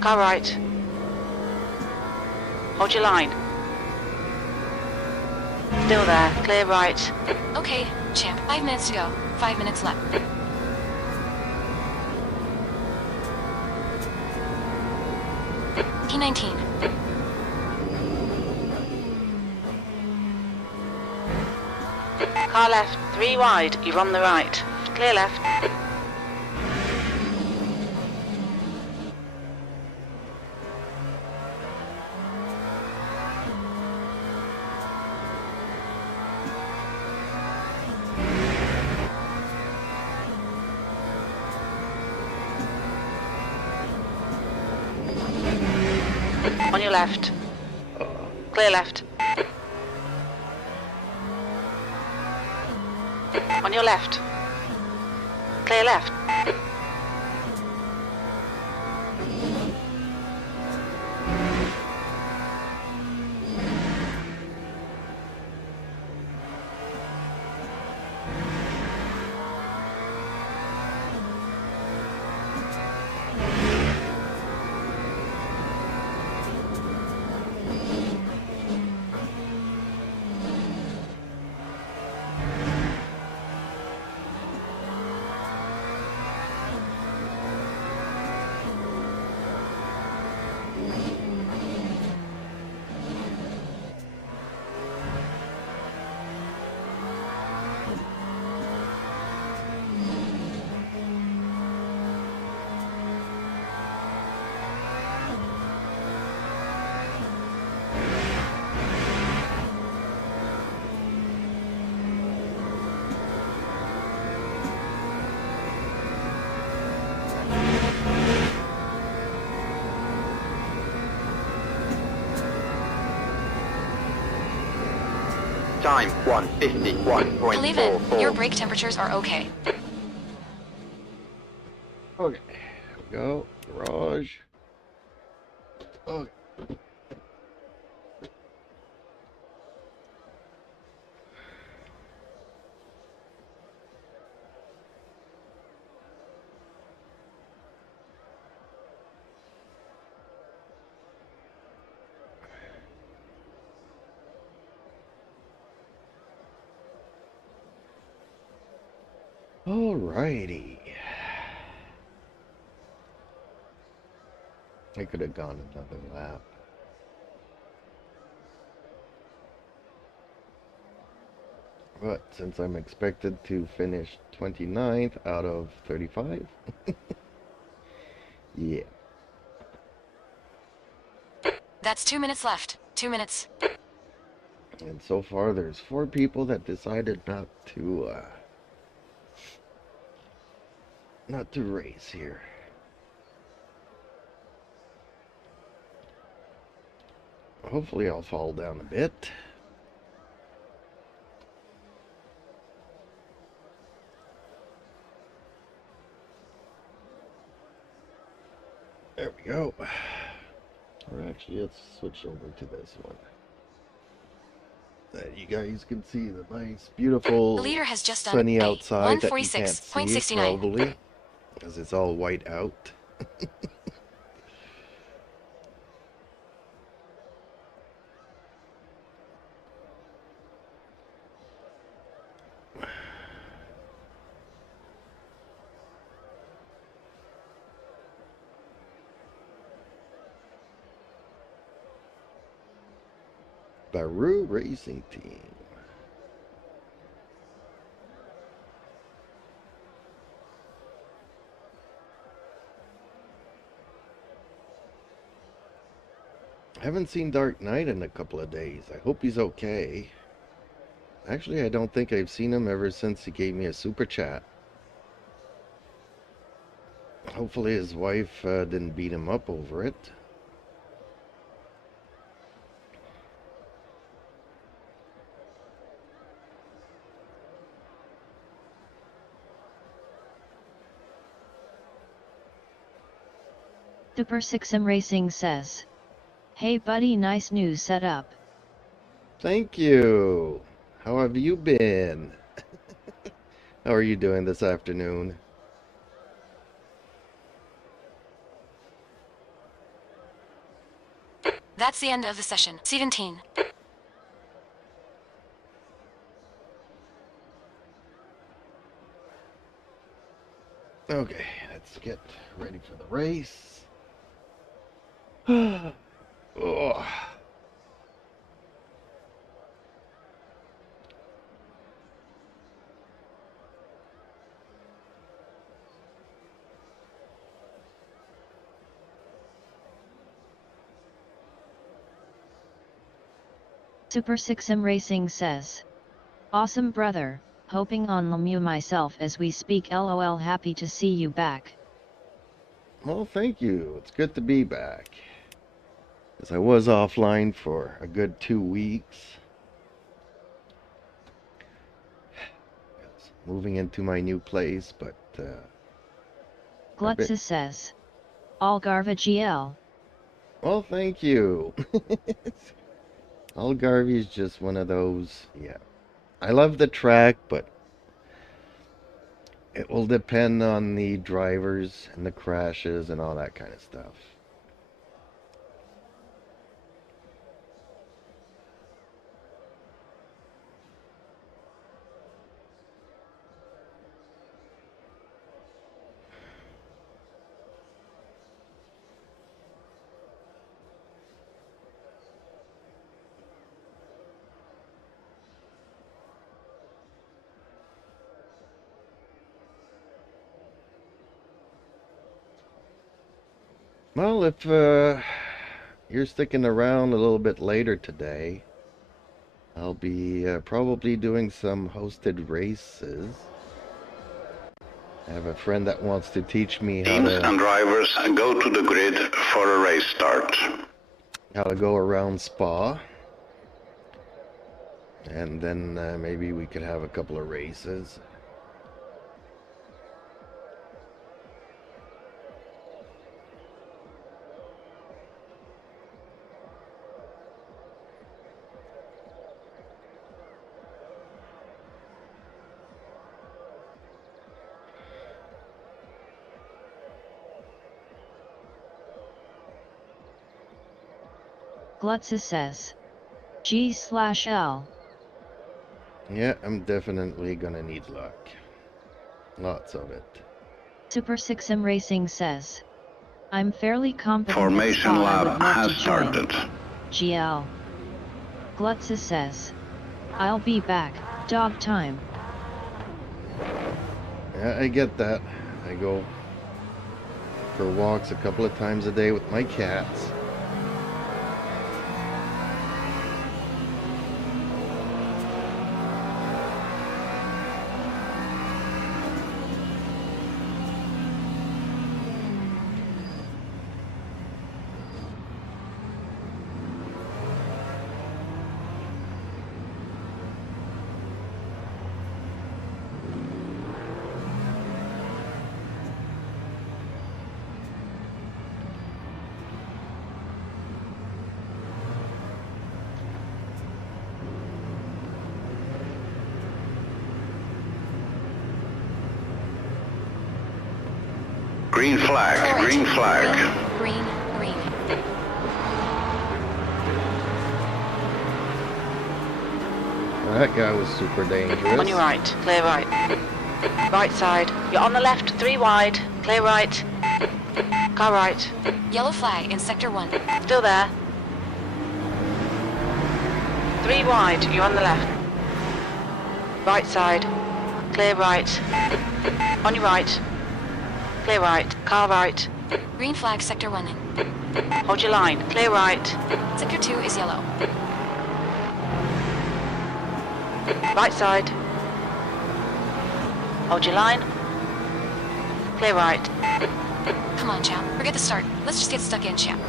Car right. Hold your line. Still there. Clear right. Okay, champ. 5 minutes to go. 5 minutes left. P19. Car left. 3 wide. You're on the right. Clear left. On your left. Clear left. On your left. Clear left. Time 151.44. Believe it, your brake temperatures are okay. Okay, here we go. Garage. Okay. Alrighty. I could have gone another lap. But since I'm expected to finish 29th out of 35, yeah. That's 2 minutes left. 2 minutes. And so far there's 4 people that decided not to race here. Hopefully I'll fall down a bit. There we go. Or actually, let's switch over to this one. That you guys can see the nice, beautiful, The leader has just done sunny a outside that you can't see 146.69. probably, because it's all white out. Baru Racing Team. Haven't seen Dark Knight in a couple of days. I hope he's okay. Actually, I don't think I've seen him ever since he gave me a super chat. Hopefully his wife didn't beat him up over it. Super 6M Racing says, "Hey buddy, nice new setup." Thank you. How have you been? How are you doing this afternoon? That's the end of the session. 17. Okay, let's get ready for the race. Oh. Super 6M Racing says, "Awesome brother, hoping on LMU myself as we speak, lol, happy to see you back." Well, thank you. It's good to be back. Because I was offline for a good 2 weeks. Moving into my new place, but Glutza says, "Algarve GL." well, thank you. Algarve is just one of those, yeah. I love the track, but it will depend on the drivers and the crashes and all that kind of stuff. Well, if you're sticking around a little bit later today, I'll be probably doing some hosted races. I have a friend that wants to teach me Teams and drivers go to the grid for a race start. how to go around Spa. And then maybe we could have a couple of races. Glutza says. G/L. Yeah, I'm definitely gonna need luck. Lots of it. Super 6M Racing says. I'm fairly confident that Formation Spa I lab would love has to join. started. GL. Glutza says. I'll be back, dog time. Yeah, I get that. I go for walks a couple of times a day with my cats. Green flag, green flag. Green, green. That guy was super dangerous. On your right, clear right. Right side, you're on the left, 3 wide, clear right. Car right, Yellow flag in sector 1. still there. 3 wide, you're on the left. Right side, clear right. On your right, clear right, car right. Green flag sector 1. Hold your line, clear right. Sector 2 is yellow. Right side. Hold your line. Clear right. Come on, champ. Forget the start. Let's just get stuck in, champ.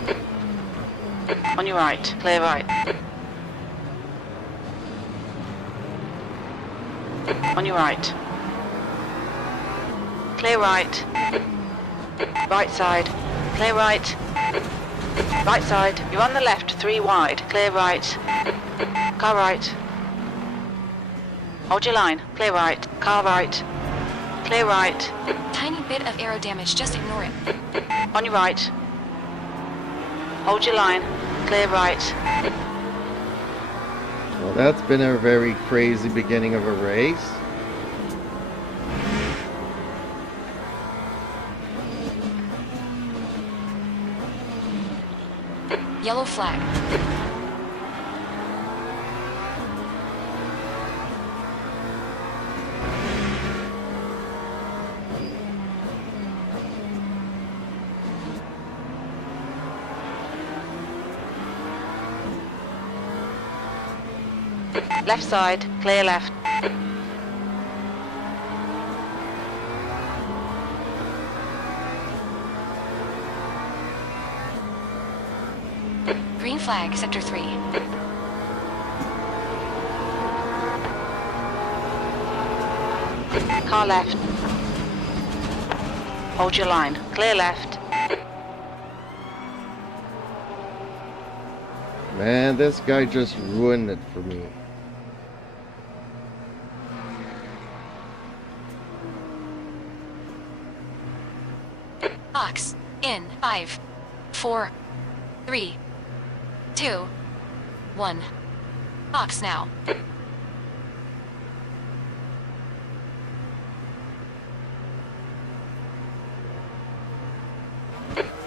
On your right, clear right. On your right. Clear right. Right side. Clear right. Right side. You're on the left, 3 wide. Clear right. Car right. Hold your line. Clear right. Car right. Clear right. Tiny bit of aero damage. Just ignore it. On your right. Hold your line. Clear right. Well, that's been a very crazy beginning of a race. Yellow flag. Left side. Clear left. Green flag sector 3. Car left. Hold your line. Clear left. Man, this guy just ruined it for me. Ox. In. 5. 4. 3. 2. 1. Ox now.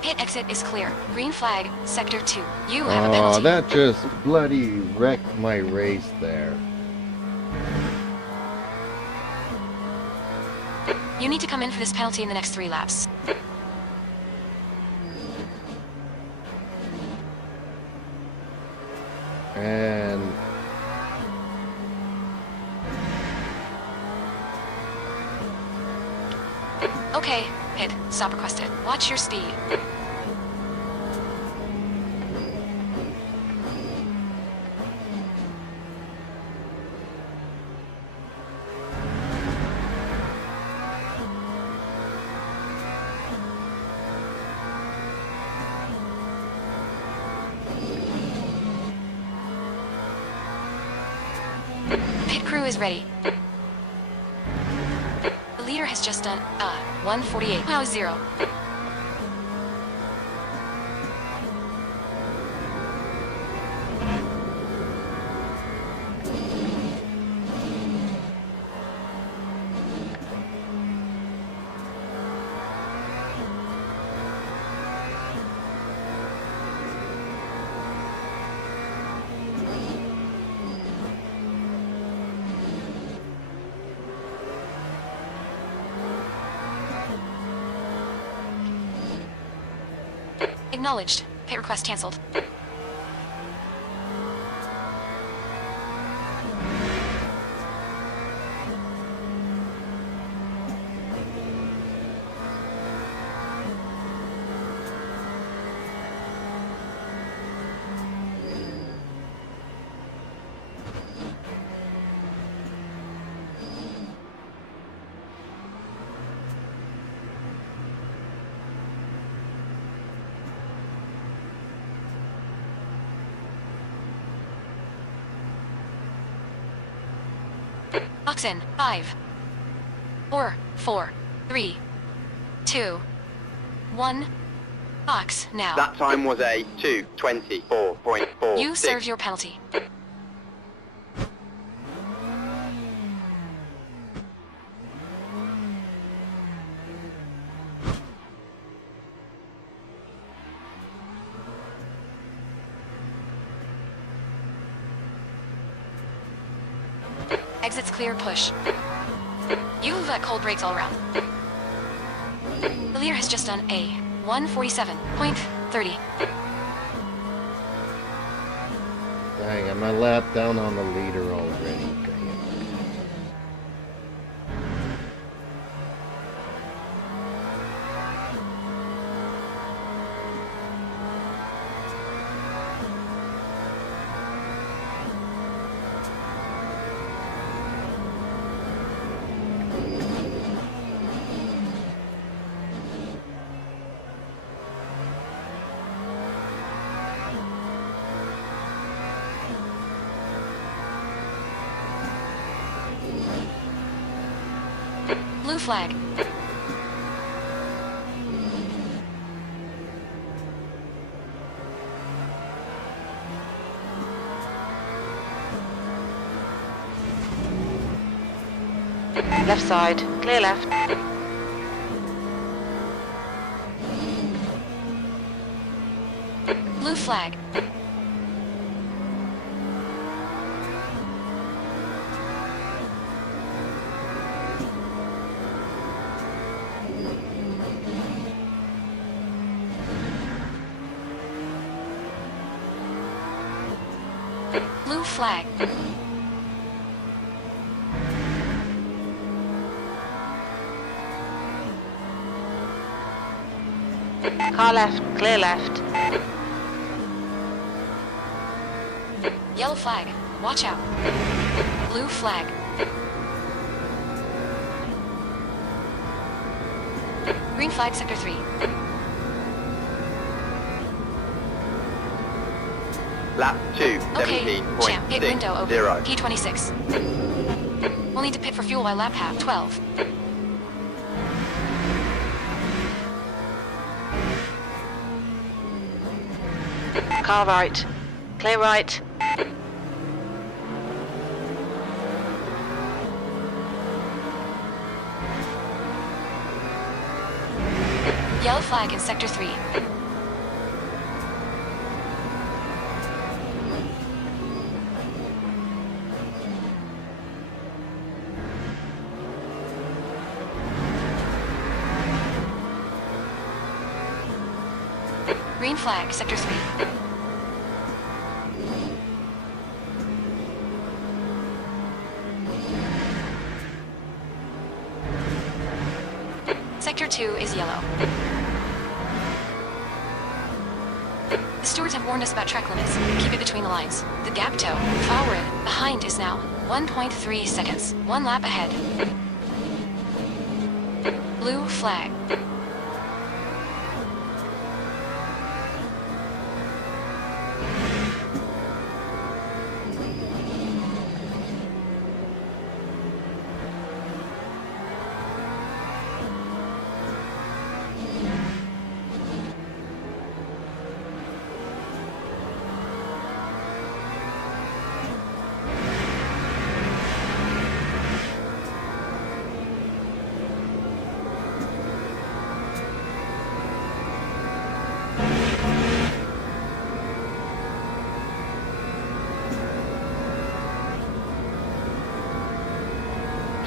Pit exit is clear. Green flag, sector 2. You have a Oh, penalty. that just bloody wrecked my race there. You need to come in for this penalty in the next 3 laps. And Okay, Pit. Stop requested. Watch your speed. is ready. The leader has just done 148.0. Acknowledged. Pit request cancelled. Box in 5, 4, 4, 3, 2, 1. Box now. That time was a 2:24.4. You served your penalty. Exits clear, push. You let cold brakes all around. The leader has just done a 147.30. Dang, I'm a lap down on the leader already. Dang it. Blue flag. Left side, clear left. Blue flag. Blue flag. Car left, clear left. Yellow flag. Watch out. Blue flag. Green flag, sector 3. Lap 2, Okay, champ, pit window open. 17.0. P26. We'll need to pit for fuel by lap half 12. Car right, clear right. Yellow flag in sector 3. Green flag, sector 3. Sector 2 is yellow. The stewards have warned us about track limits. Keep it between the lines. The gap toe, forward, behind is now 1.3 seconds. 1 lap ahead. Blue flag.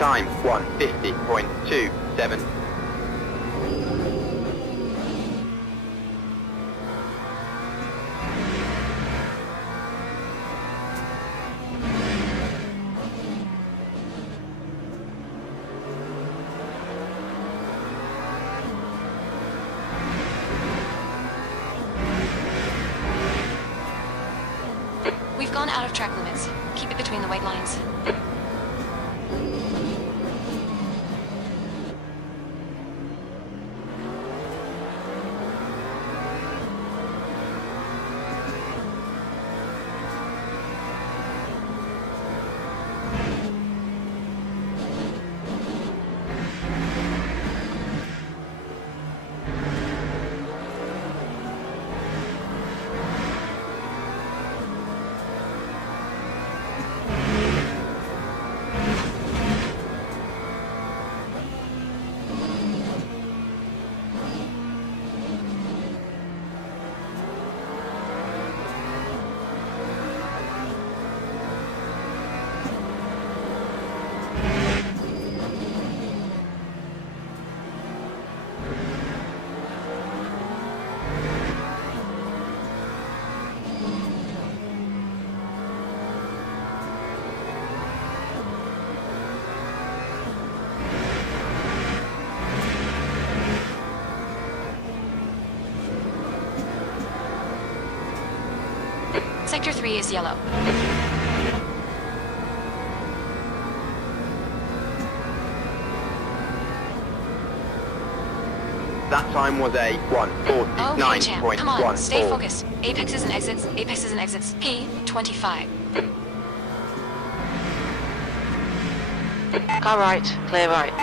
Time 1:50.27. We've gone out of track limits. Keep it between the white lines. Sector 3 is yellow. That time was a Okay, champ. Come on, stay 1:49.14. focused. Apexes and exits, apexes and exits. P25. Car right, clear right.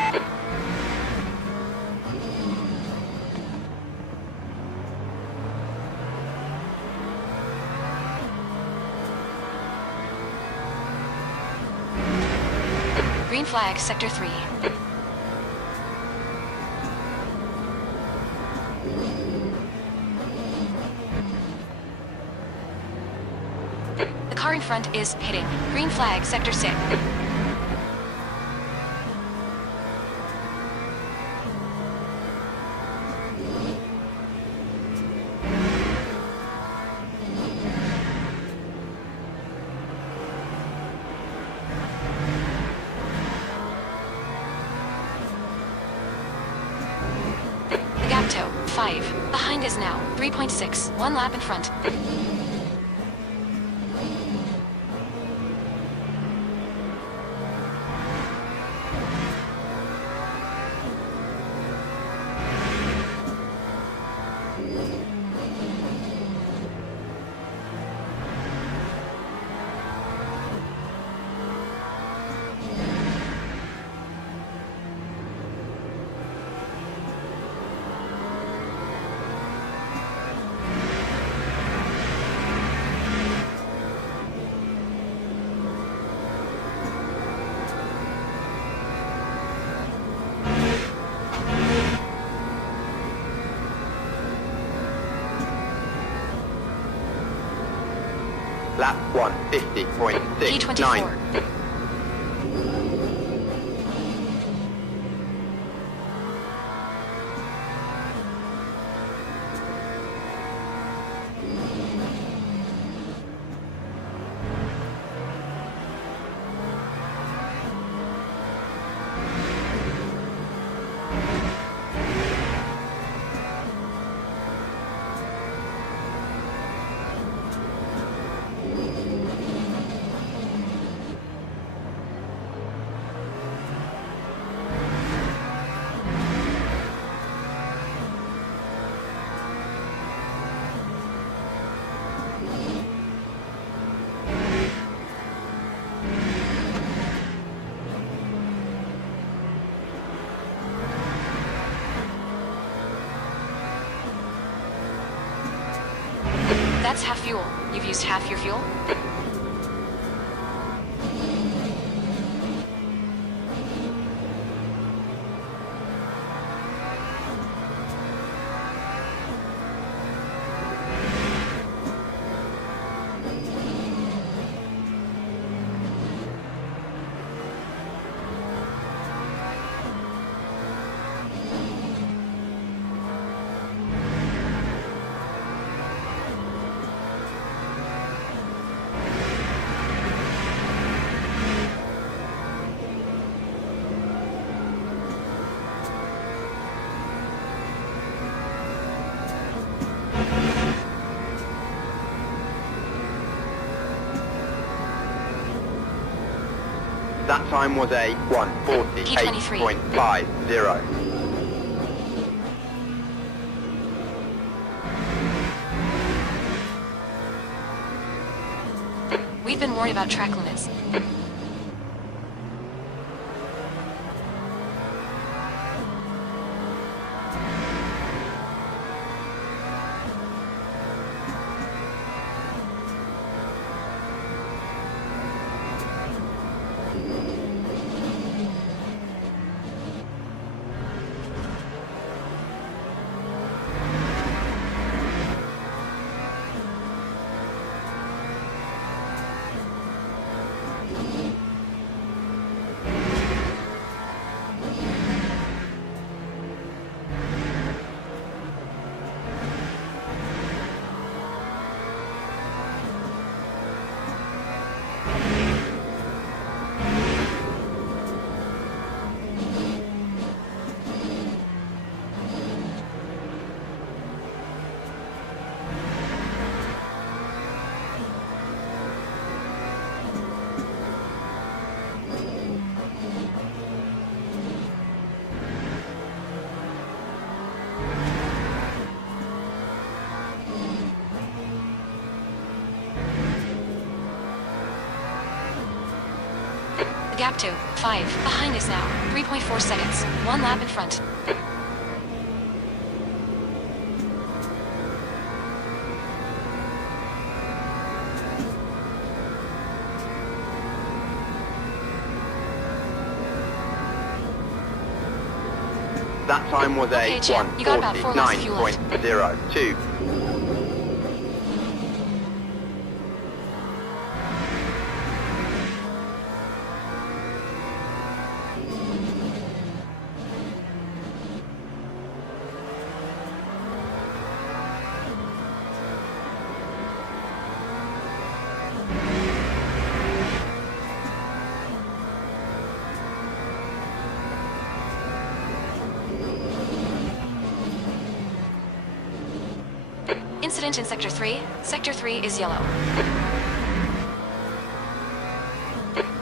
Green flag, sector 3. The car in front is hitting. Green flag, sector 6. The gap toe, 5. Behind is now, 3.6. 1 lap in front. Lap 1:50.69. P24. That's half fuel. You've used half your fuel? That time was a 1:48.50. We've been worried about track limits. Gap 2, 5, behind us now. 3.4 seconds. 1 lap in front. That time was a Okay, champ, you got about 4 laps of fuel left. 1:49.02. Incident in Sector 3. Sector 3 is yellow.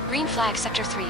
Green flag, Sector 3.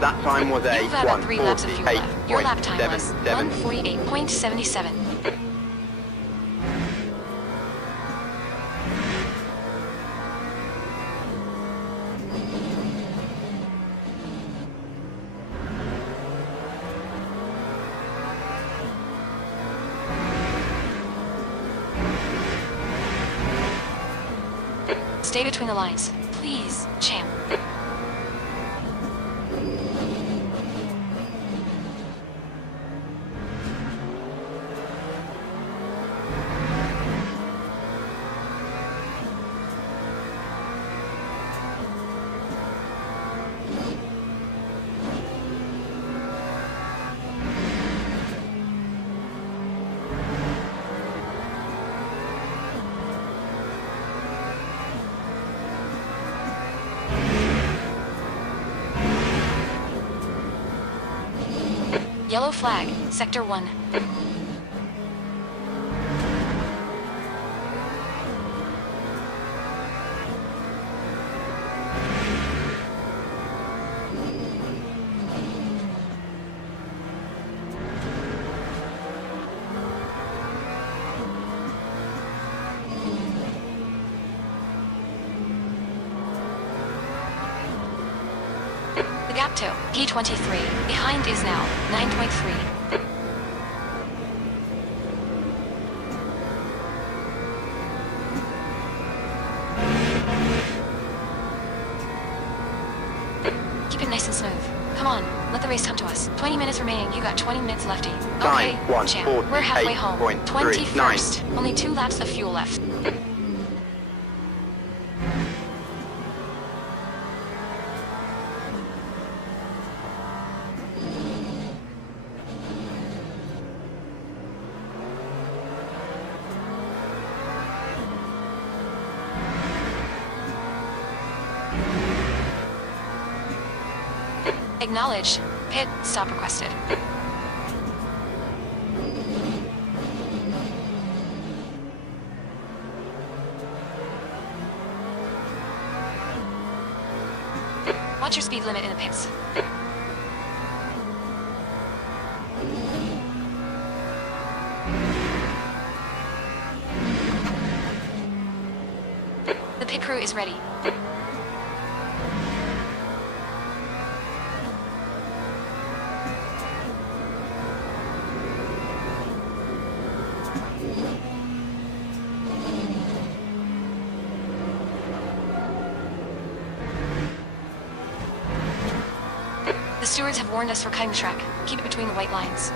That time was a You've got about 3 laps of fuel left. Your lap time was 1:48.77. 1:48.77. Stay between the lines. Please, champ. Yellow flag, Sector 1. The gap to P23 behind is now 9.3. Keep it nice and smooth. Come on, let the race come to us. 20 minutes remaining, you got 20 minutes lefty. Okay, Time, champ, we're halfway home. 1:48.39. 21st. Only 2 laps of fuel left. Acknowledged. Pit stop requested. Watch your speed limit in the pits. The pit crew is ready. The stewards have warned us for cutting the track. Keep it between the white lines.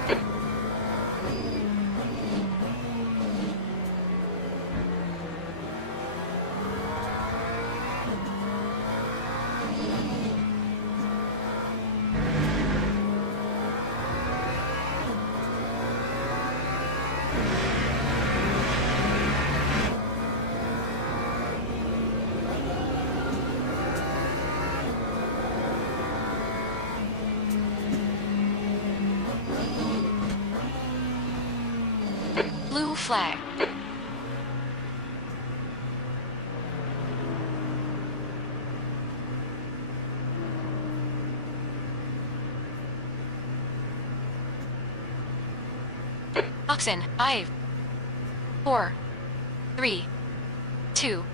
Blue flag. Oxen, 5, 4, 3, 2.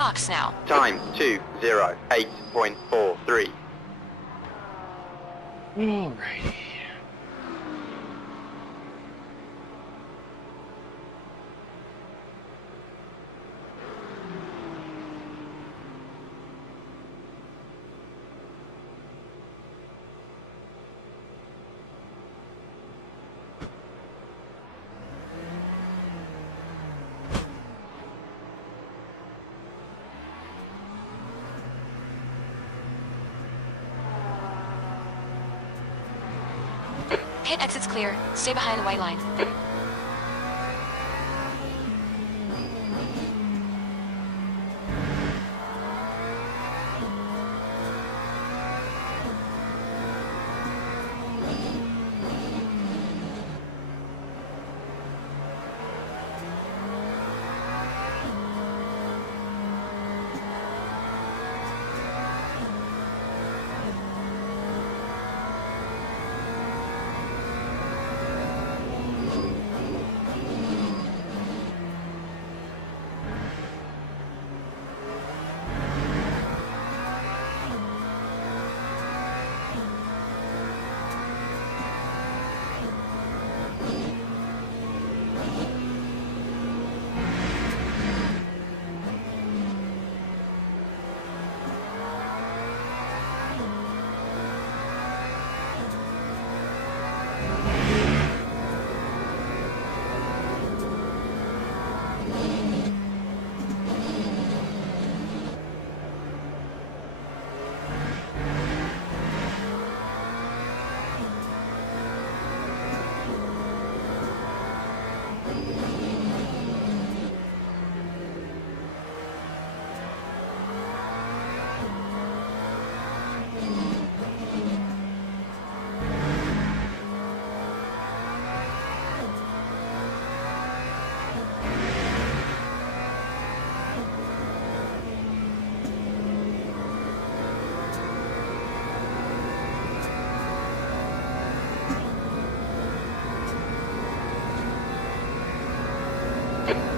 Ox now. Time 2:08.43. Alrighty. Pit exit's clear. Stay behind the white line.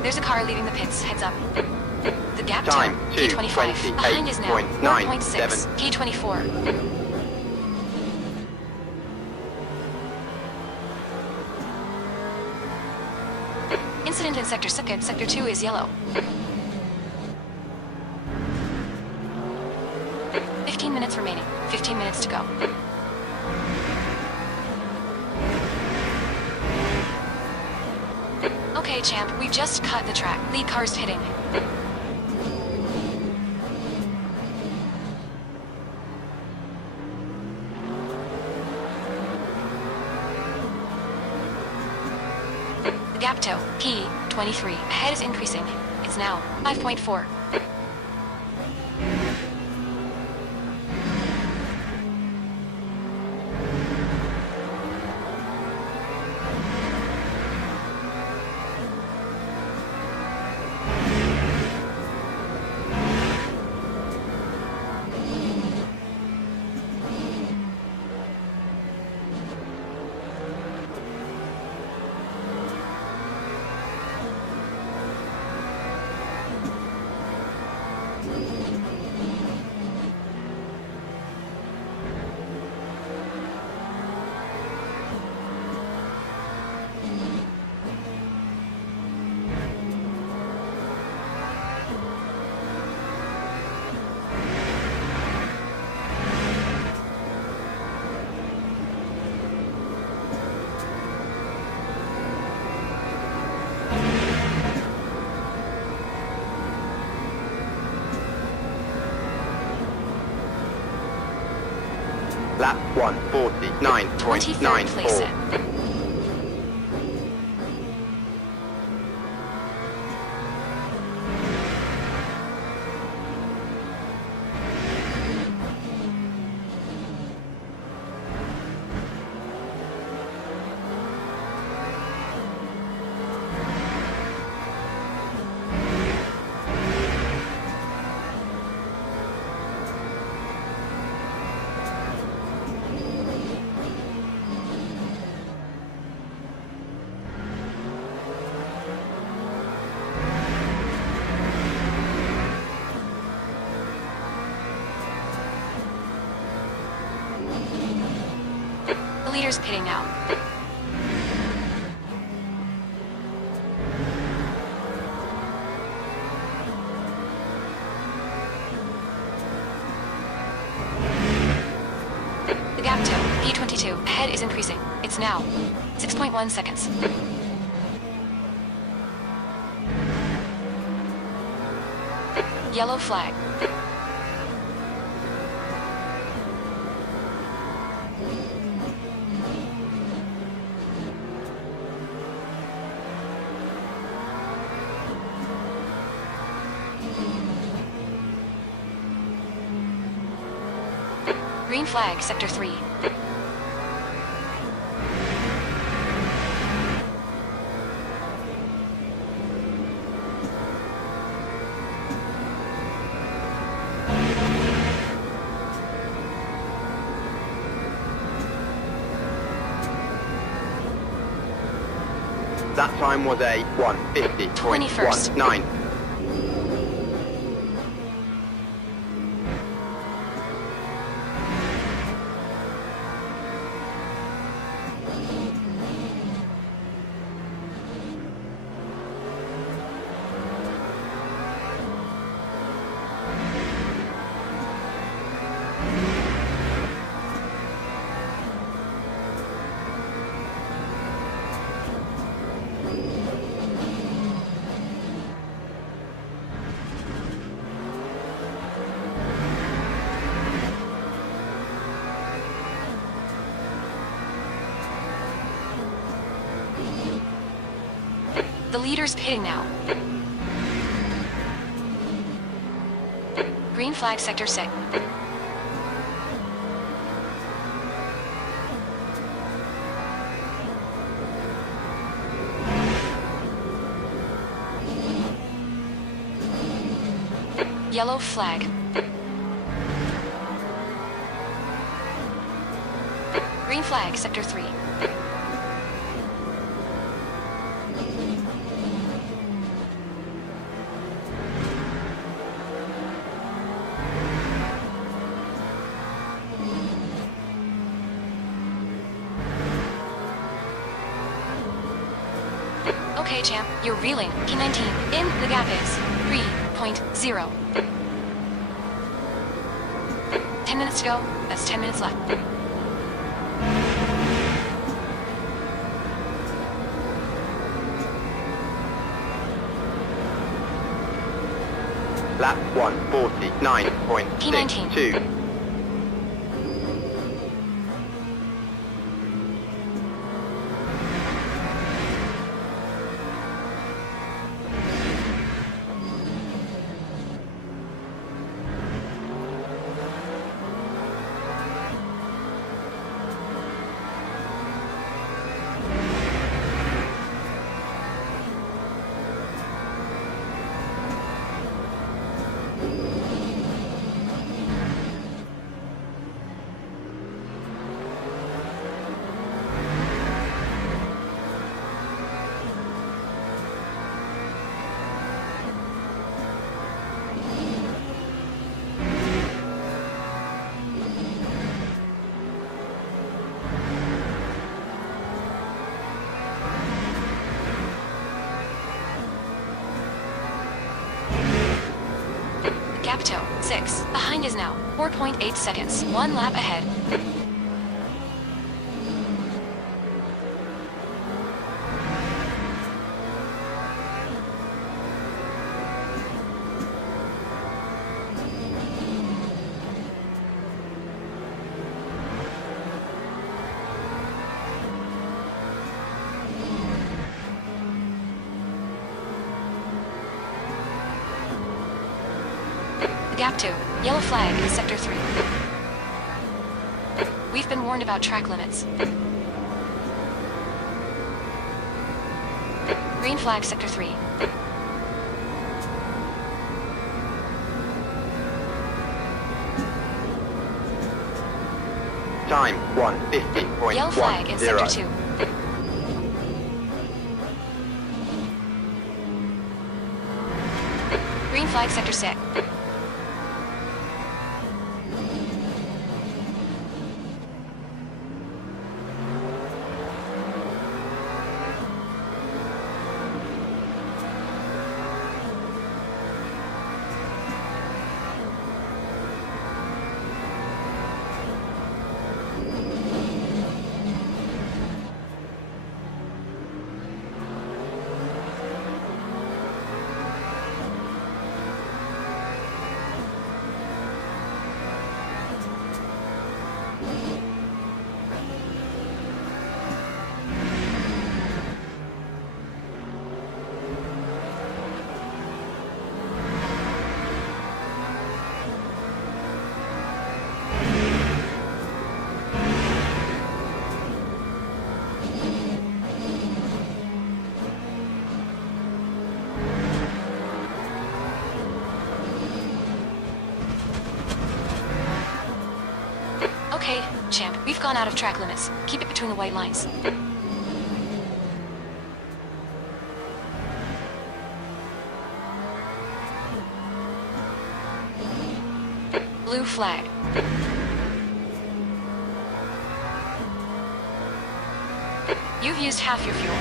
There's a car leaving the pits. Heads up. The Gap Time, toe, P25. Behind is now 2:28.97. 1.6, P24. Incident in Sector 2, Sector 2 is yellow. 15 minutes remaining. 15 minutes to go. Okay, champ, we've just cut the track. Lead car's pitting. The gap toe, P23. Ahead is increasing. It's now 5.4. Lap 1:49.94. 23rd place it. The leader's pitting now. The gap toe, P22. Ahead is increasing. It's now 6.1 seconds. Yellow flag. Green flag, Sector 3. That time was a 1:50.19. The leader's pitting now. Green flag, Sector 6. Yellow flag. Green flag, Sector 3. Okay, champ, you're reeling. P19, in, the gap is 3.0. 10 minutes to go. That's 10 minutes left. Lap 149.62. Gap toe, 6. Behind is now 4.8 seconds. 1 lap ahead. Gap 2, yellow flag in Sector 3. We've been warned about track limits. Green flag Sector 3. Time 150.10. Yellow flag in Sector 2. Green flag Sector 6. Okay, champ, we've gone out of track limits. Keep it between the white lines. Blue flag. You've used half your fuel.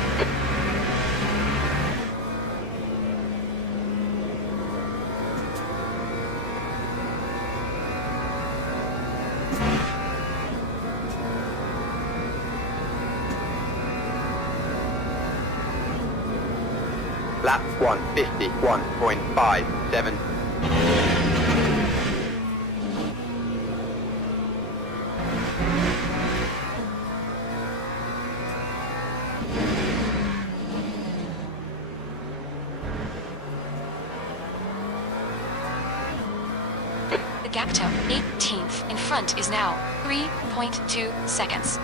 Lap 151.57. The gap toe, 18th, in front is now 3.2 seconds.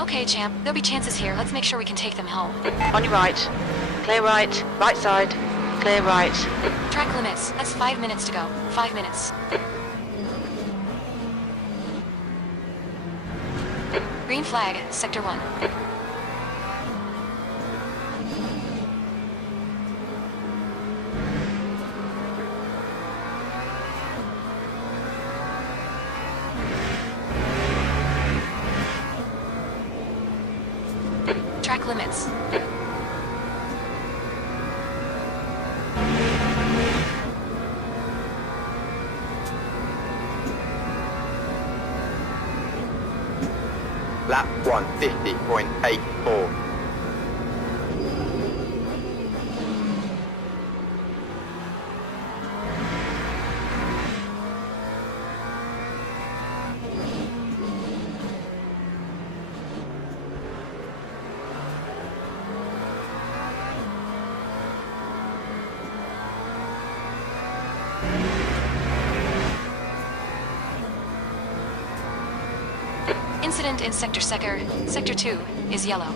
Okay, champ. There'll be chances here. Let's make sure we can take them home. On your right. Clear right. Right side. Clear right. Track limits. That's 5 minutes to go. 5 minutes. Green flag, Sector 1. Track limits. Lap 150.84. Incident in Sector 2 is yellow.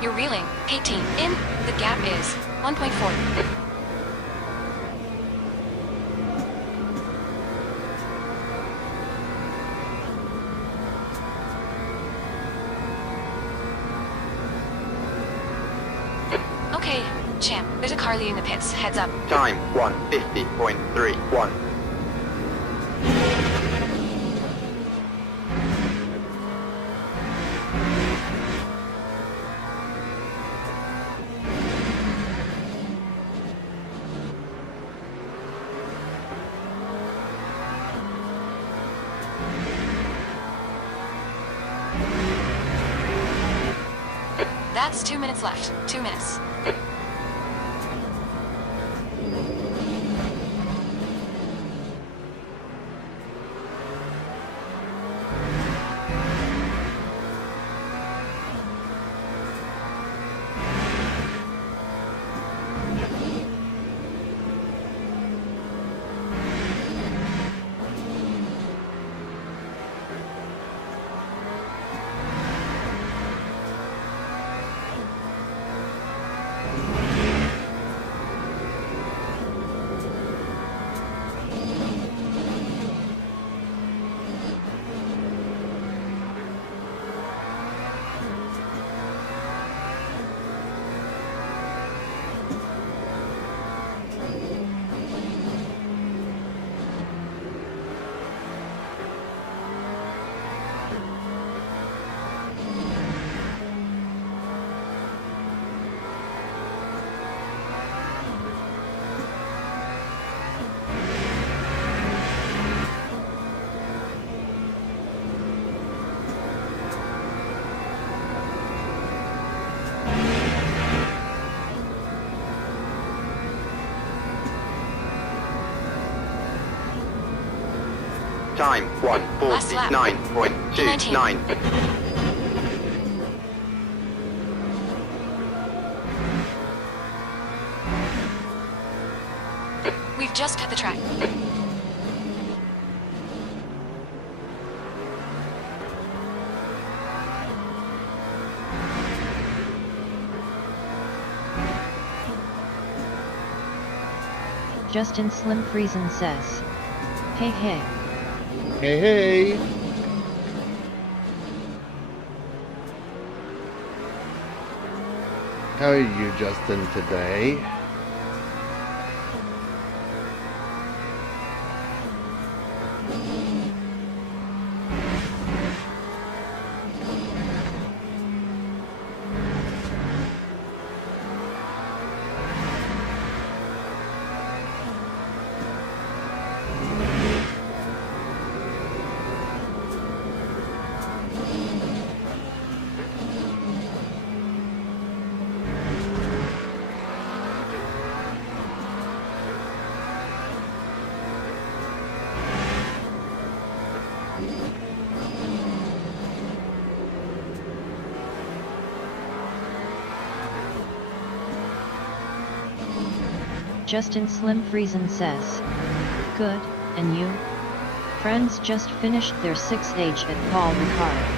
You're reeling. 18. In. The gap is 1.4. Okay, champ. There's a car leading the pits. Heads up. Time 150.31. That's 2 minutes left. 2 minutes. Time 149.29. We've just cut the track. Justin Slim Friesen says, hey hey. Hey, hey! How are you, Justin, today? Justin Slim Friesen says, good, and you? Friends just finished their 6H at Paul Ricard.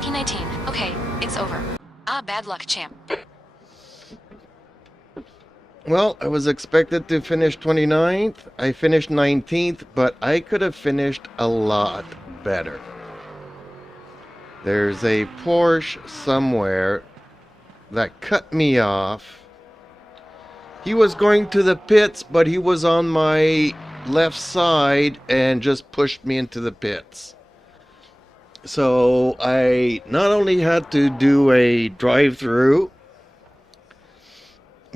P19. Okay, it's over. Ah, bad luck, champ. Well, I was expected to finish 29th. I finished 19th, but I could have finished a lot better. There's a Porsche somewhere that cut me off. He was going to the pits, but he was on my left side and just pushed me into the pits. So I not only had to do a drive-through,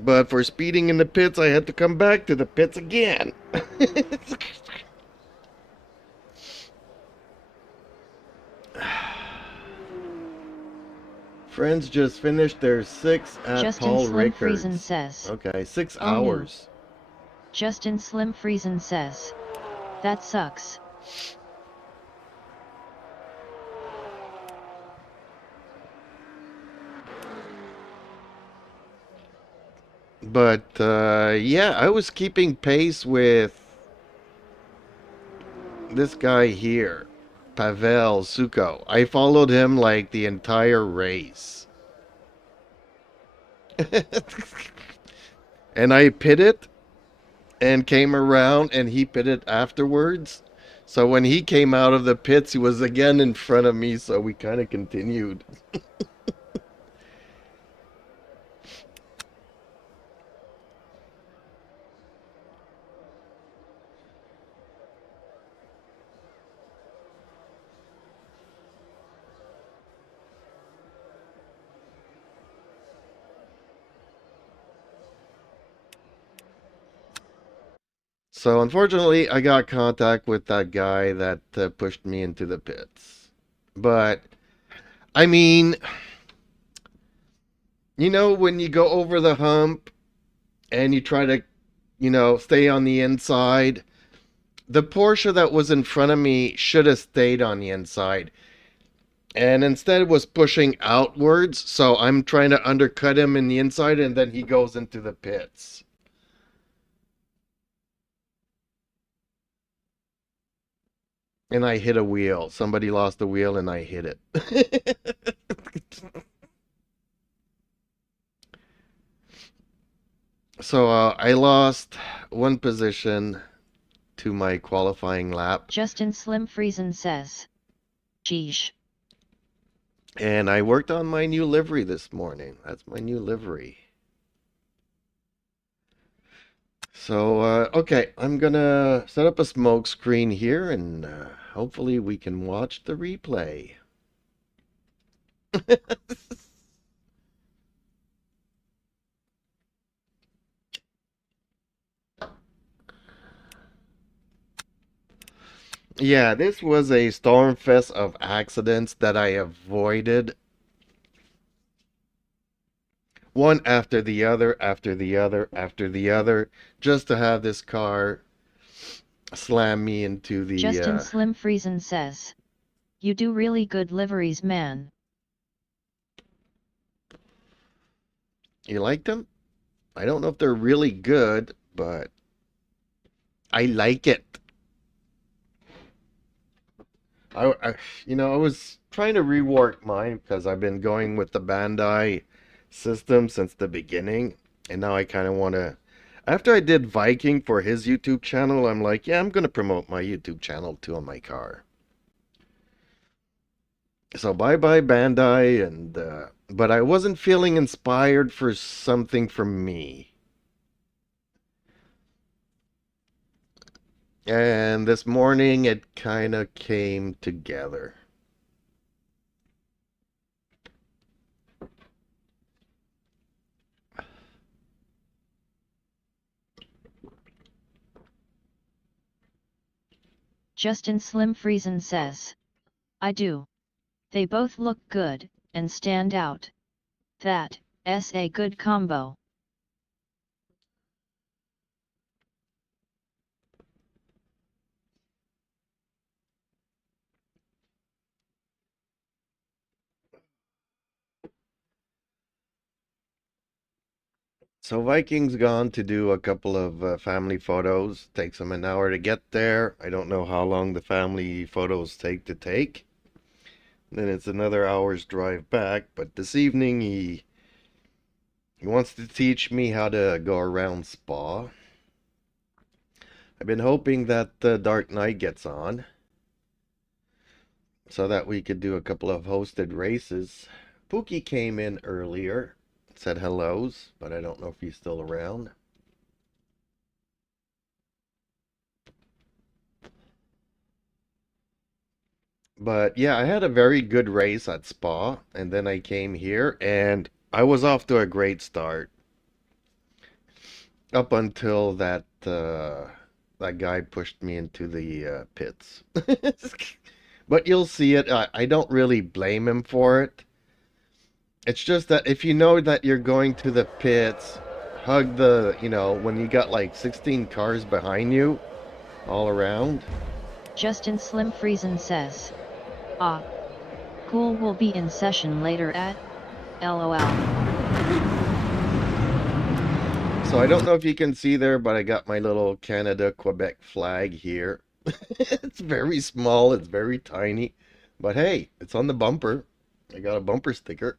but for speeding in the pits, I had to come back to the pits again. Friends just finished their 6 at Justin Paul Slim Rickards. Friesen says, Okay, 6 Oh, no. hours. Justin Slim Friesen says, that sucks. But yeah, I was keeping pace with this guy here, Pavel Suko. I followed him like the entire race. And I pitted and came around and he pitted afterwards. So when he came out of the pits, he was again in front of me, so we kind of continued. So unfortunately, I got contact with that guy that pushed me into the pits. But, I mean, you know, when you go over the hump and you try to, you know, stay on the inside, the Porsche that was in front of me should have stayed on the inside. And instead was pushing outwards, so I'm trying to undercut him in the inside and then he goes into the pits. And I hit a wheel. Somebody lost the wheel and I hit it. So I lost one position to my qualifying lap. Justin Slim Friesen says, Geesh. And I worked on my new livery this morning. That's my new livery. So, okay, I'm gonna set up a smoke screen here and hopefully we can watch the replay. Yeah, this was a storm fest of accidents that I avoided. One after the other, after the other, after the other, just to have this car slam me into the... Justin Slim Friesen says, you do really good liveries, man. You like them? I don't know if they're really good, but I like it. I was trying to rework mine because I've been going with the Bandai system since the beginning, and now I kind of want to. After I did Viking for his YouTube channel, I'm like, yeah, I'm gonna promote my YouTube channel too on my car. So bye bye Bandai, and but I wasn't feeling inspired for something from me. And this morning it kind of came together. Justin Slim Friesen says, I do. They both look good, and stand out. That's a good combo. So Viking's gone to do a couple of family photos. Takes him an hour to get there. I don't know how long the family photos take. Then it's another hour's drive back. But this evening he wants to teach me how to go around Spa. I've been hoping that the Dark Knight gets on so that we could do a couple of hosted races. Pookie came in earlier, said hellos, but I don't know if he's still around. But yeah, I had a very good race at Spa, and then I came here, and I was off to a great start up until that guy pushed me into the pits. But you'll see it. I don't really blame him for it. It's just that if you know that you're going to the pits, hug when you got like 16 cars behind you all around. Justin Slim Friesen says, ah, cool, will be in session later at LOL. So I don't know if you can see there, but I got my little Canada Quebec flag here. It's very small, it's very tiny, but hey, it's on the bumper. I got a bumper sticker.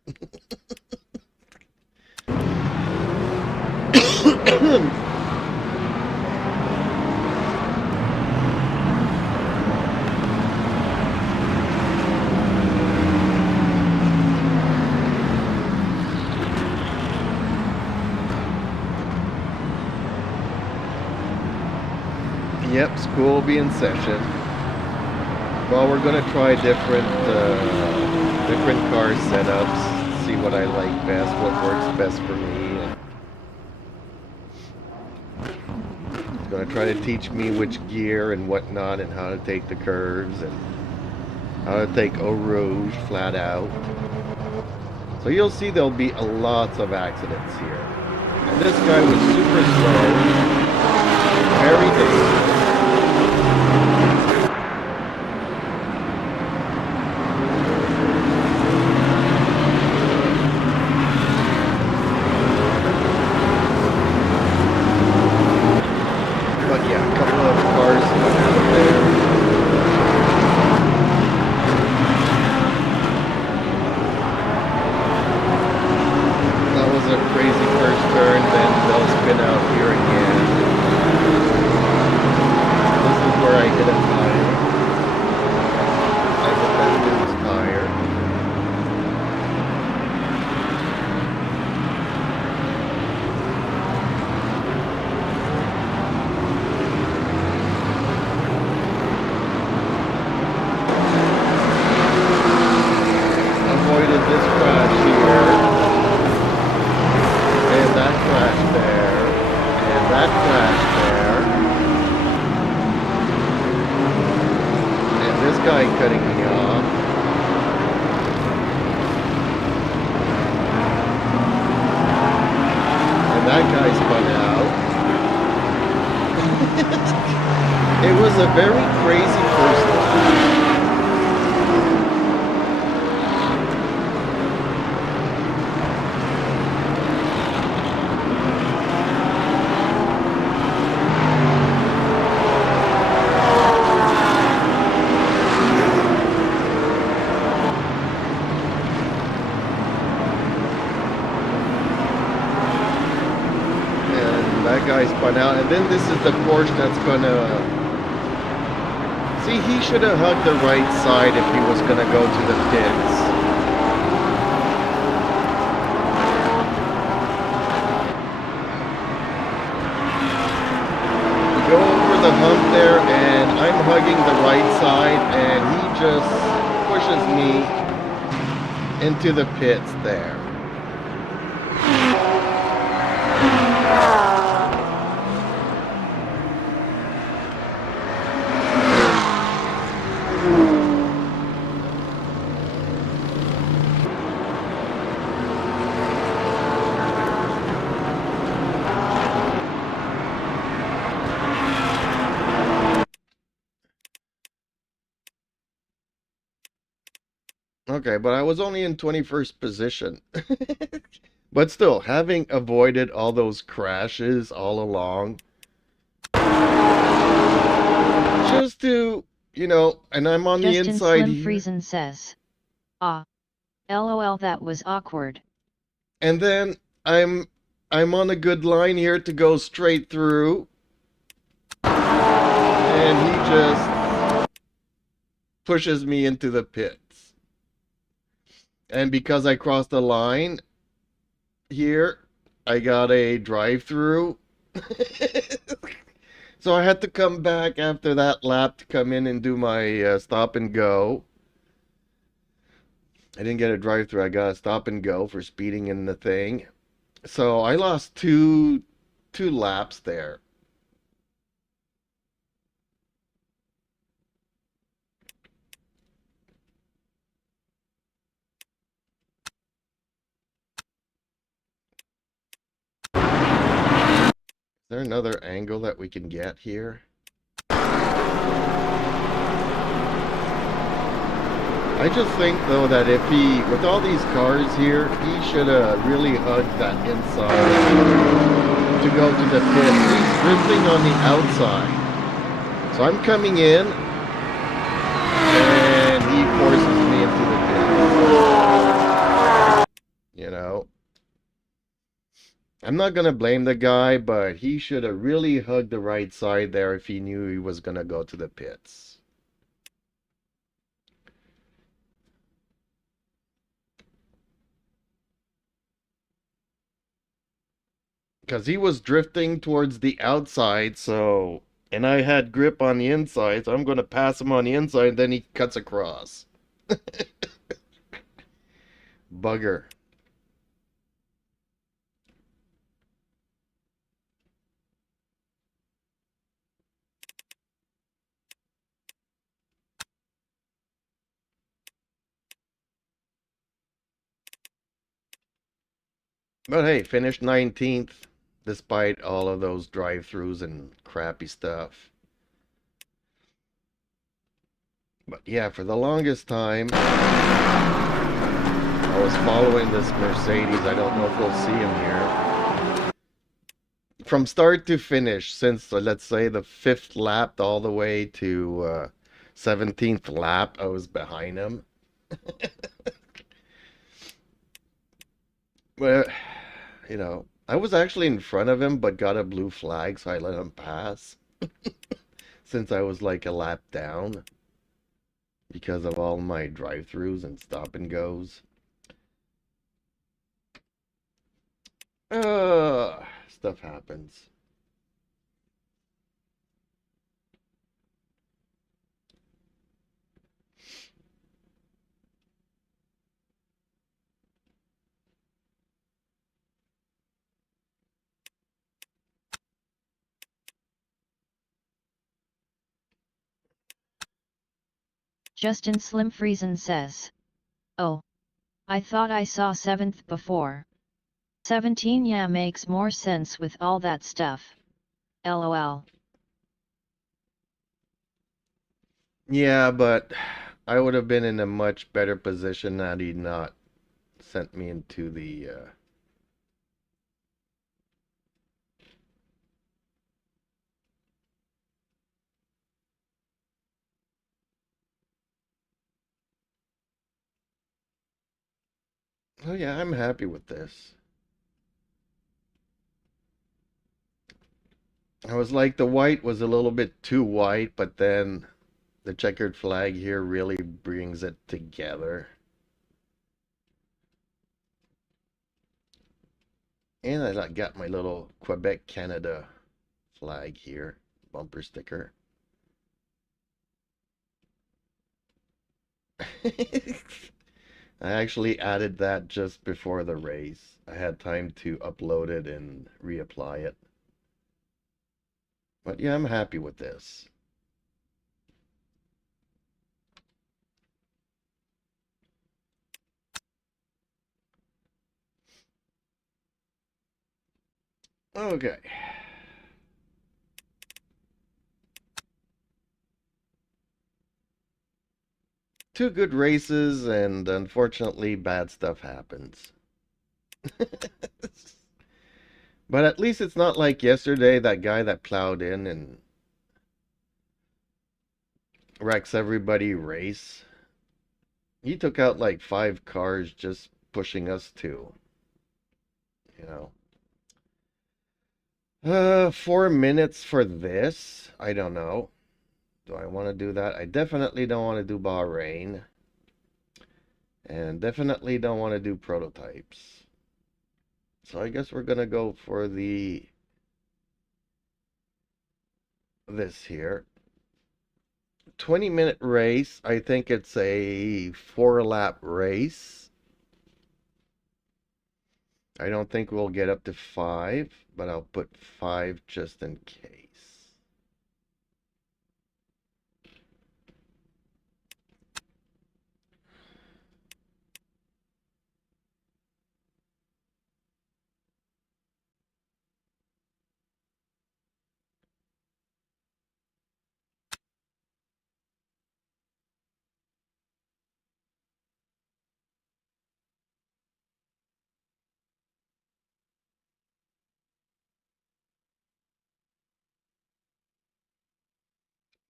Yep, school will be in session. Well, we're gonna try different car setups, see what I like best, what works best for me. And it's gonna try to teach me which gear and whatnot, and how to take the curves, and how to take Eau Rouge flat out. So you'll see there'll be lots of accidents here. And this guy was super slow, very dangerous. A very crazy person. spun out, and then this is the Porsche that's gonna... See, he should have hugged the right side if he was gonna go to the pits. We go over the hump there, and I'm hugging the right side, and he just pushes me into the pits there. Okay, but I was only in 21st position. But still, having avoided all those crashes all along, just to, you know, and I'm on the Justin inside Slim here. Friesen says, "Ah, lol, that was awkward." And then I'm on a good line here to go straight through. And he just pushes me into the pits. And because I crossed the line here, I got a drive-through. So I had to come back after that lap to come in and do my stop and go. I didn't get a drive-through. I got a stop and go for speeding in the thing. So I lost two laps there. Is there another angle that we can get here? I just think, though, that if he, with all these cars here, he should have really hugged that inside to go to the pit. He's drifting on the outside. So I'm coming in, and he forces me into the pit. You know? I'm not going to blame the guy, but he should have really hugged the right side there if he knew he was going to go to the pits. Because he was drifting towards the outside, so... And I had grip on the inside, so I'm going to pass him on the inside, then he cuts across. Bugger. But hey, finished 19th, despite all of those drive-thrus and crappy stuff. But yeah, for the longest time, I was following this Mercedes. I don't know if we'll see him here. From start to finish, since, let's say, the 5th lap all the way to 17th lap, I was behind him. Well, you know, I was actually in front of him, but got a blue flag, so I let him pass. Since I was like a lap down. Because of all my drive-thrus and stop and goes. Stuff happens. Justin Slim Friesen says, "Oh, I thought I saw 7th before. 17, yeah, makes more sense with all that stuff. LOL." Yeah, but I would have been in a much better position had he not sent me into the... Oh yeah, I'm happy with this. I was like, the white was a little bit too white, but then the checkered flag here really brings it together. And I got my little Quebec, Canada flag here, bumper sticker. I actually added that just before the race. I had time to upload it and reapply it. But yeah, I'm happy with this. Okay. Two good races, and unfortunately, bad stuff happens. But at least it's not like yesterday, that guy that plowed in and wrecks everybody race. He took out like 5 cars just pushing us too, you know. 4 minutes for this? I don't know. Do I want to do that? I definitely don't want to do Bahrain. And definitely don't want to do prototypes. So I guess we're gonna go for this here. 20-minute race. I think it's a 4-lap race. I don't think we'll get up to 5, but I'll put 5 just in case.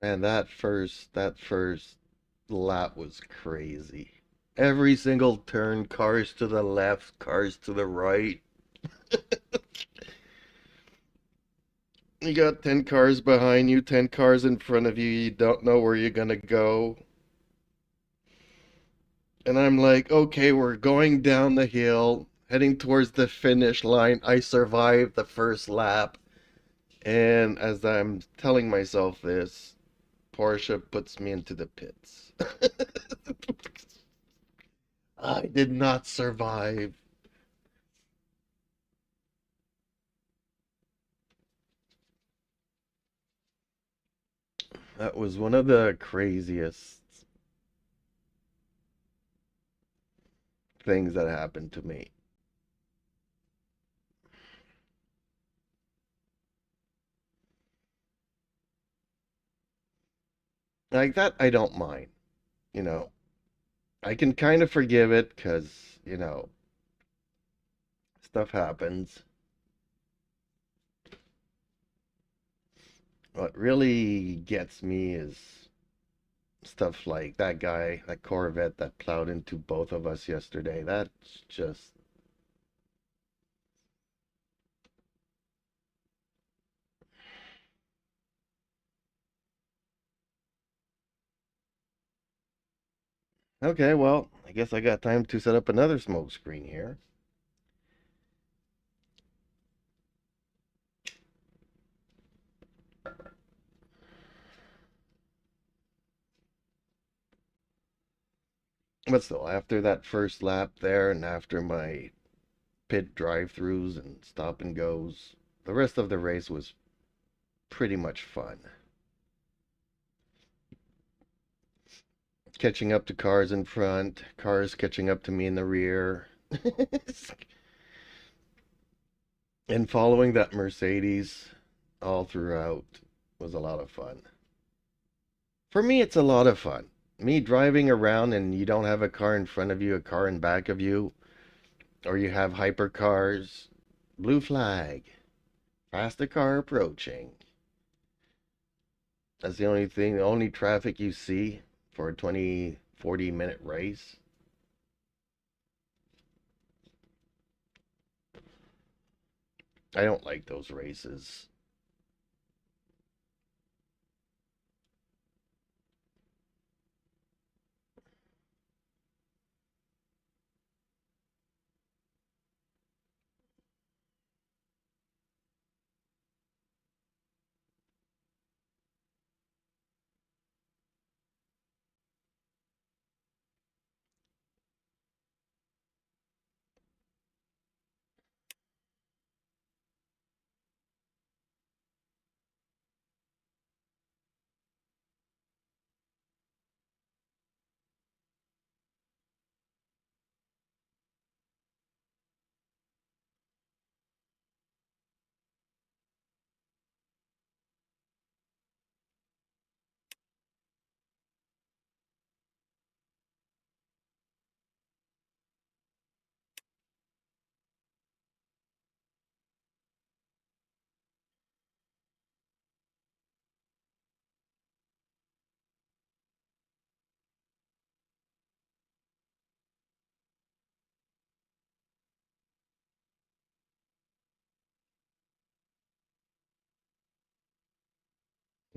And that first lap was crazy. Every single turn, cars to the left, cars to the right. You got 10 cars behind you, 10 cars in front of you. You don't know where you're gonna go. And I'm like, okay, we're going down the hill, heading towards the finish line. I survived the first lap. And as I'm telling myself this, Porsche puts me into the pits. I did not survive. That was one of the craziest things that happened to me. Like that, I don't mind. You know, I can kind of forgive it because, stuff happens. What really gets me is stuff like that guy, that Corvette that plowed into both of us yesterday. That's just. Okay, well, I guess I got time to set up another smoke screen here. But still, after that first lap there and after my pit drive-throughs and stop and goes, the rest of the race was pretty much fun. Catching up to cars in front, cars catching up to me in the rear. And following that Mercedes all throughout was a lot of fun. For me, it's a lot of fun. Me driving around and you don't have a car in front of you, a car in back of you, or you have hypercars. Blue flag. Faster car approaching. That's the only thing, the only traffic you see for a 20, 40-minute race. I don't like those races.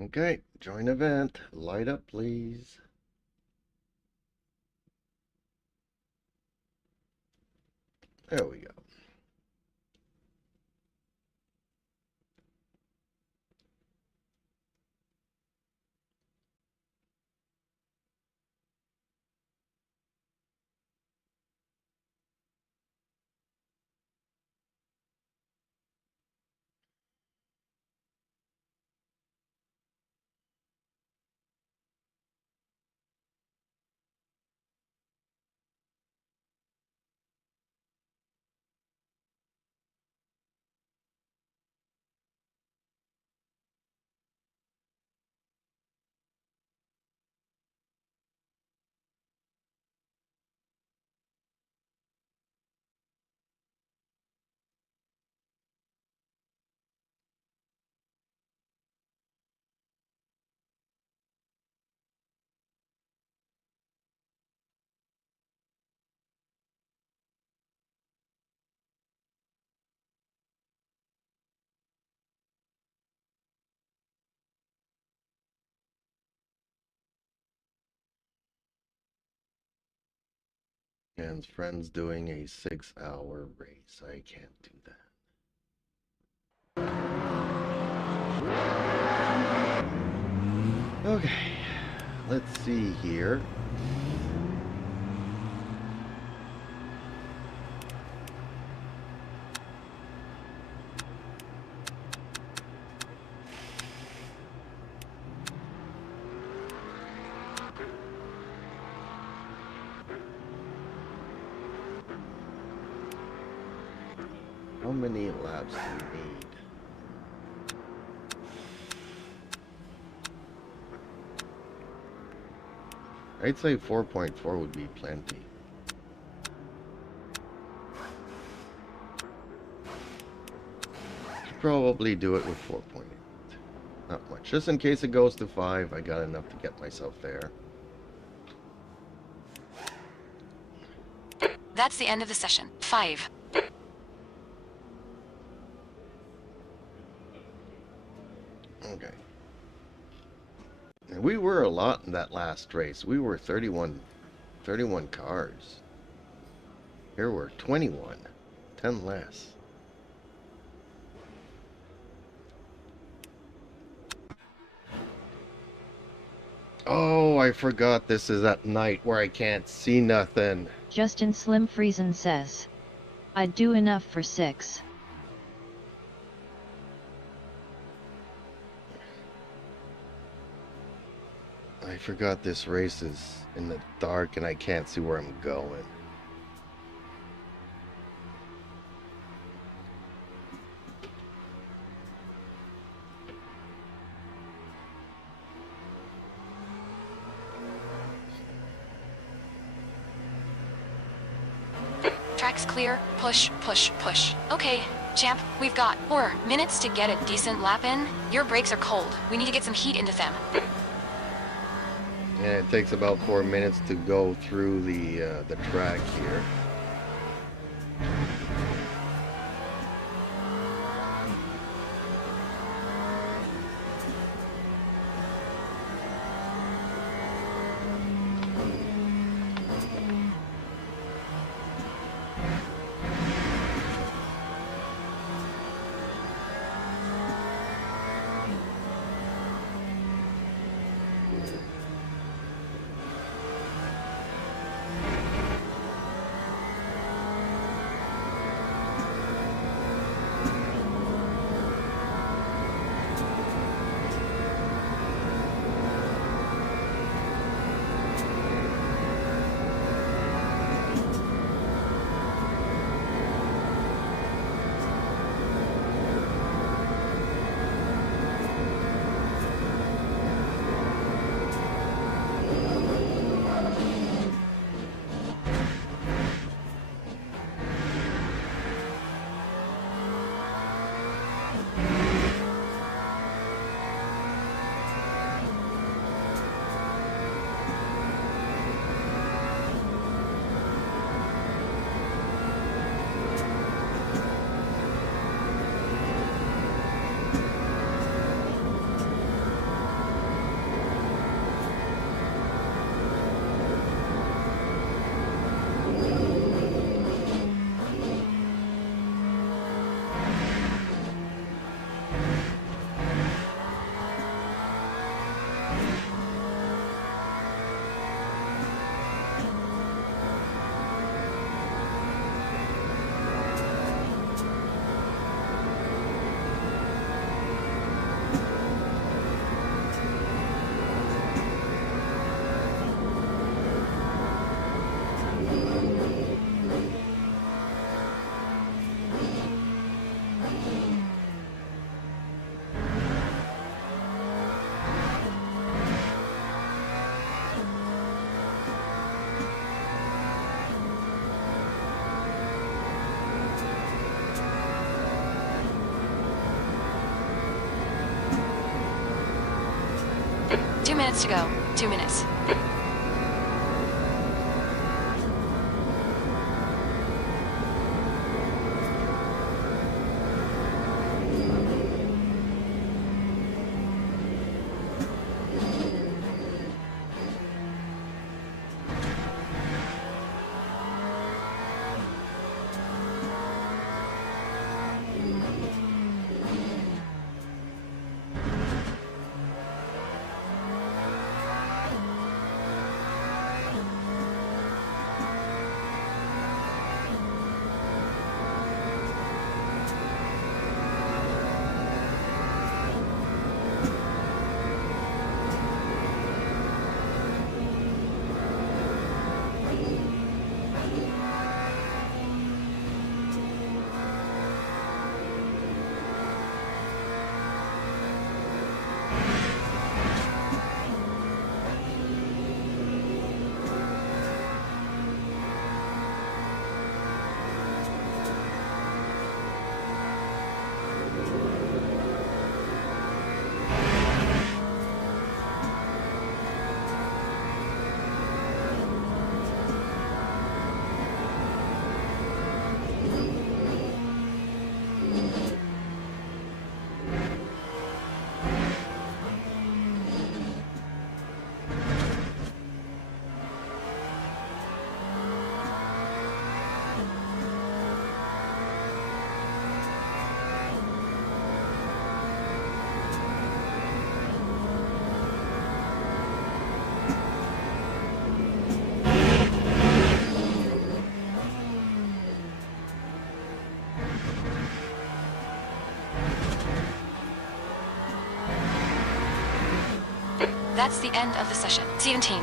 Okay, join event. Light up, please. There we go. And friends doing a 6-hour race. I can't do that. Okay, let's see here. How many laps do you need? I'd say 4.4 would be plenty. Should probably do it with 4.8. Not much. Just in case it goes to 5, I got enough to get myself there. That's the end of the session. 5. Okay. And we were a lot in that last race. We were 31 cars. Here we're 21. 10 less. Oh, I forgot this is at night where I can't see nothing. Justin Slim Friesen says, I'd do enough for 6. I forgot this race is in the dark and I can't see where I'm going. Track's clear. Push, push, push. Okay, champ, we've got 4 minutes to get a decent lap in. Your brakes are cold. We need to get some heat into them. And it takes about 4 minutes to go through the track here. minutes to go. 2 minutes. That's the end of the session. 17.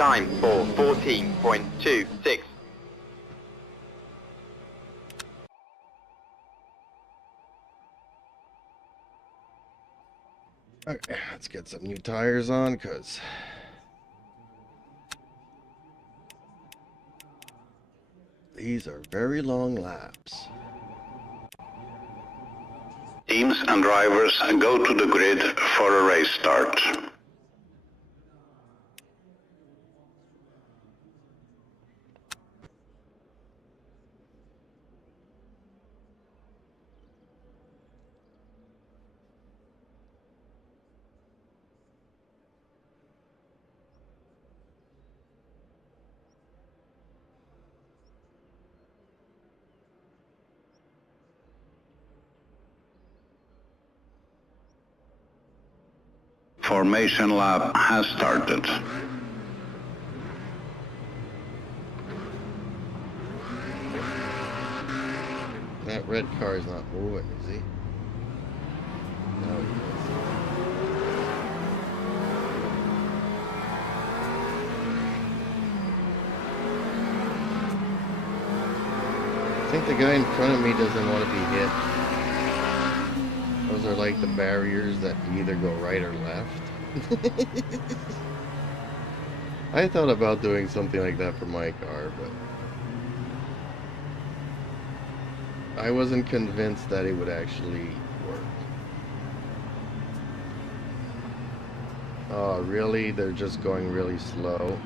Time for 14.26. Okay, let's get some new tires on, because these are very long laps. Teams and drivers go to the grid for a race start. Formation lap has started. That red car is not moving, is he? No, he is. I think the guy in front of me doesn't want to be hit. Those are like the barriers that either go right or left. I thought about doing something like that for my car, but I wasn't convinced that it would actually work. Oh, really? They're just going really slow.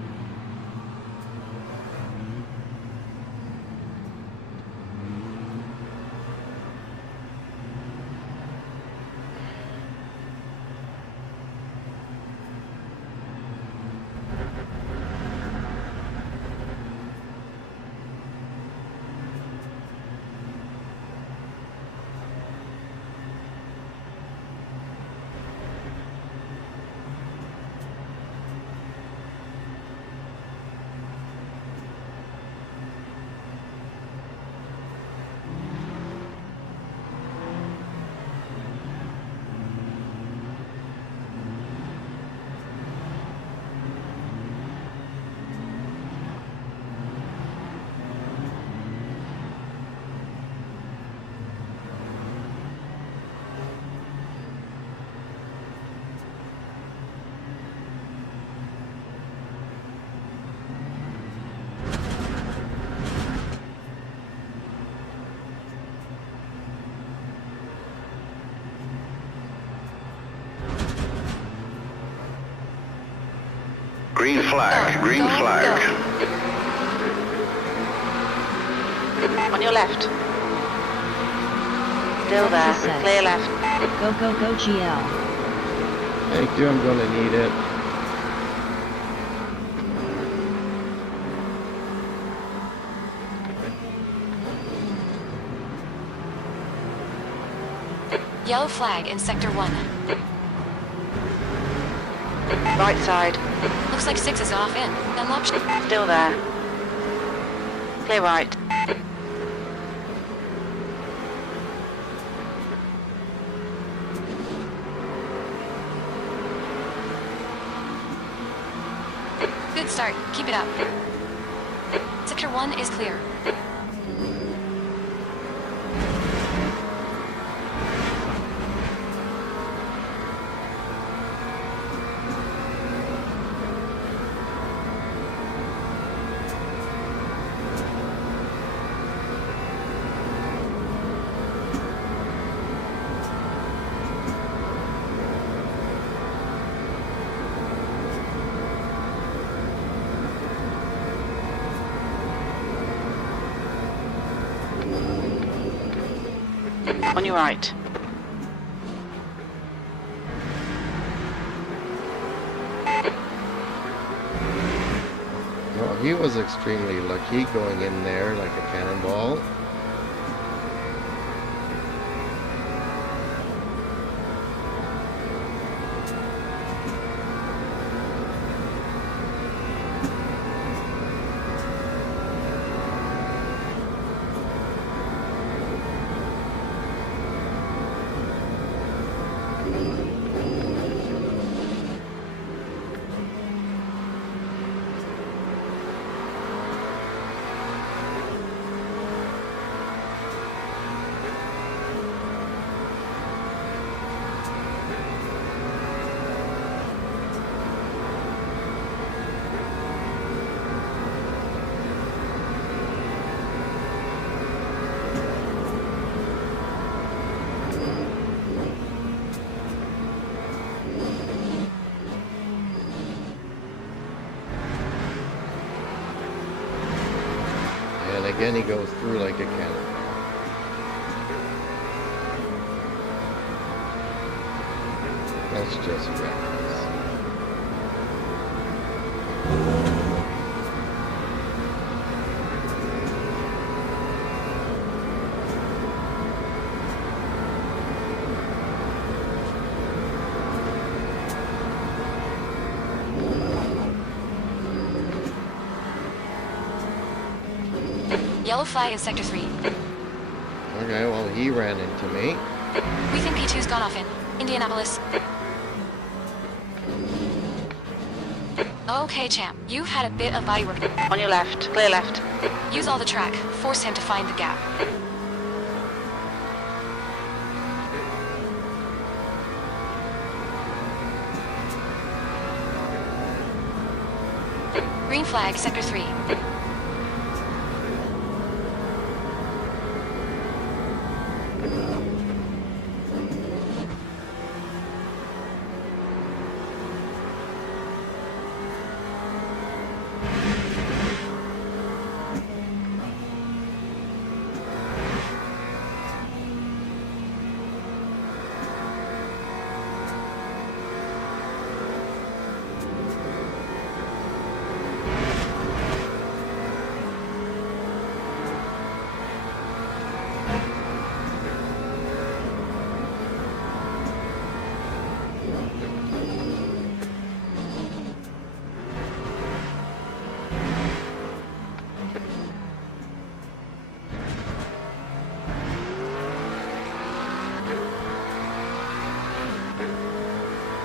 Green flag, green flag. On your left. Still Taxi there. says. Clear left. Go, go, go, GL. Thank you, I'm gonna need it. Yellow flag in Sector 1. Right side. Looks like 6 is off in. Unlock. Still there. Clear right. Good start. Keep it up. Sector 1 is clear. On your right. Well, he was extremely lucky going in there like a cannonball. again he goes through like a cannon. That's just reckless. Yellow flag in Sector 3. Okay, well, he ran into me. We think P2's gone off in Indianapolis. Okay, champ. You've had a bit of body work. On your left. Clear left. Use all the track. Force him to find the gap. Green flag, Sector 3.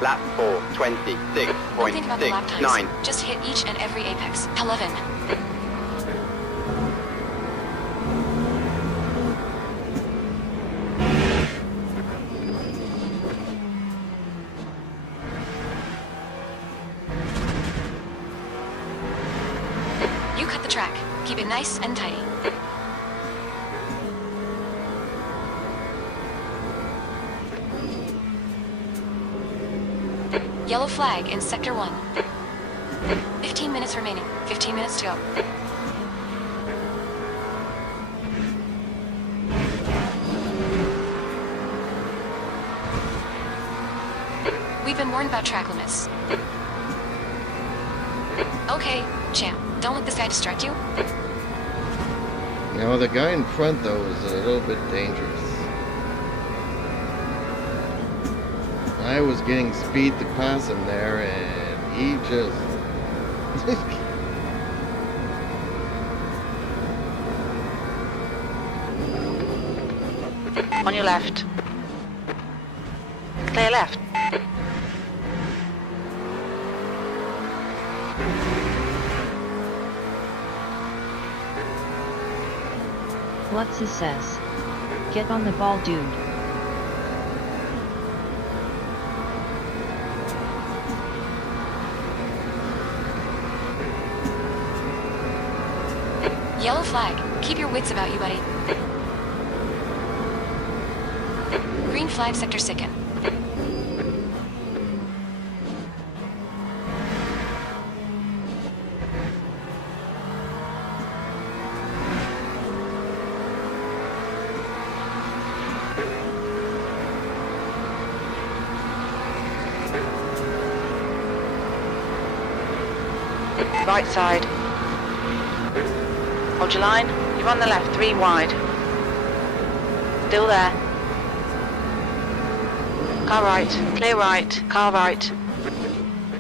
Lap 4, Don't think about the lap 26.69. times. Just hit each and every apex. 11. You cut the track. Keep it nice and tidy. Yellow flag in Sector 1. 15 minutes remaining. 15 minutes to go. We've been warned about track limits. Okay, champ. Don't let this guy distract you. You know, the guy in front, though, is a little bit dangerous. I was getting speed to pass him there, and he just... On your left. Clear left. Lutz says. Get on the ball, dude. Yellow flag. Keep your wits about you, buddy. Green flag, Sector 2nd. Right side. Hold your line. You're on the left, 3 wide. Still there. Car right. Clear right. Car right.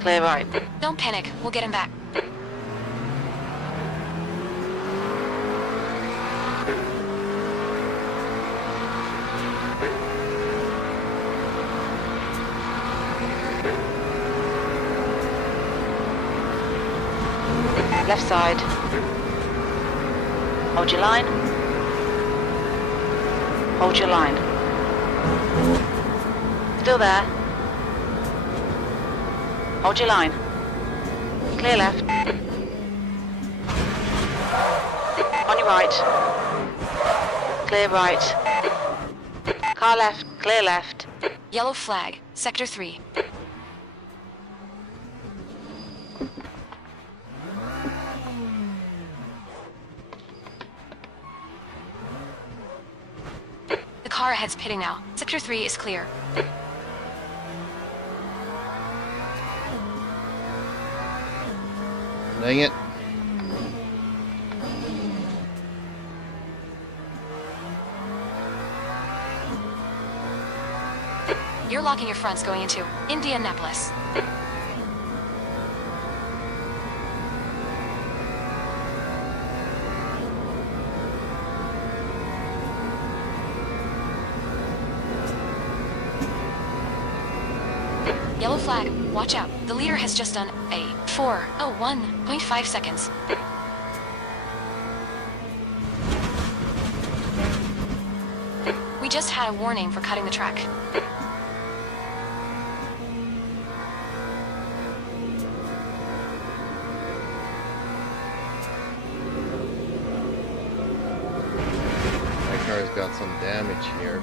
Clear right. Don't panic. We'll get him back. Left side. Hold your line. Hold your line. Still there. Hold your line. Clear left. On your right. Clear right. Car left. Clear left. Yellow flag, Sector 3. ahead's pitting now. Sector 3 is clear. Dang it. You're locking your fronts going into Indianapolis. Yellow flag, watch out. The leader has just done a 4:01.5 seconds. We just had a warning for cutting the track. My car's got some damage here.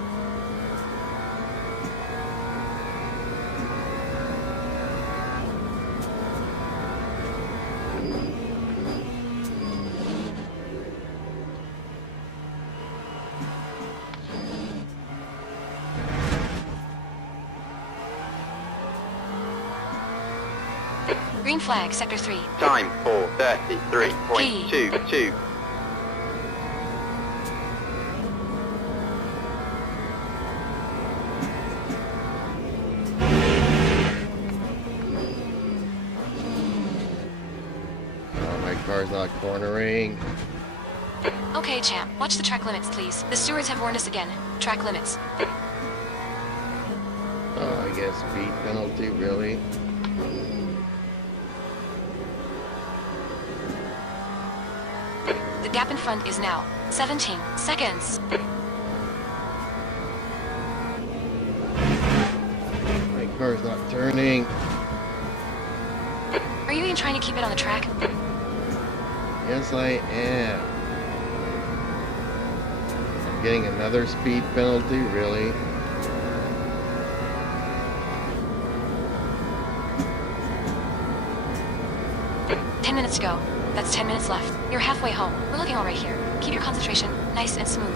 Green flag, Sector 3. Time 4:33.22. Oh, my car's not cornering. Okay, champ. Watch the track limits, please. The stewards have warned us again. Track limits. Oh, I guess speed penalty, really? The gap in front is now 17 seconds. My car's not turning. Are you even trying to keep it on the track? Yes, I am. I'm getting another speed penalty, really? 10 minutes to go. That's 10 minutes left. You're halfway home. We're looking all right here. Keep your concentration nice and smooth.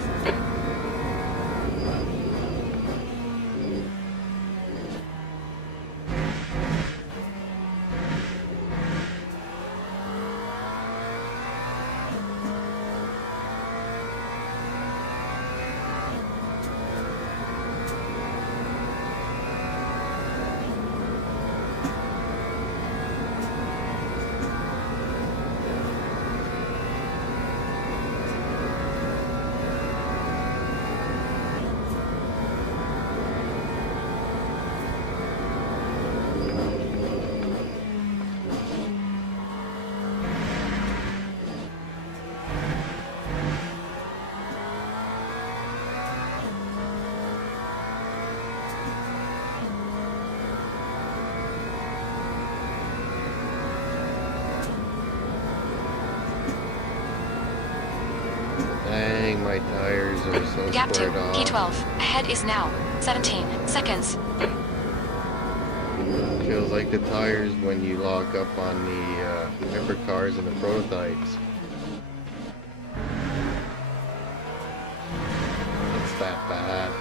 Dang, my tires are so Gap 2, squared off. P12. Ahead is now 17 seconds. Feels like the tires when you lock up on the hypercars and the prototypes. It's that bad.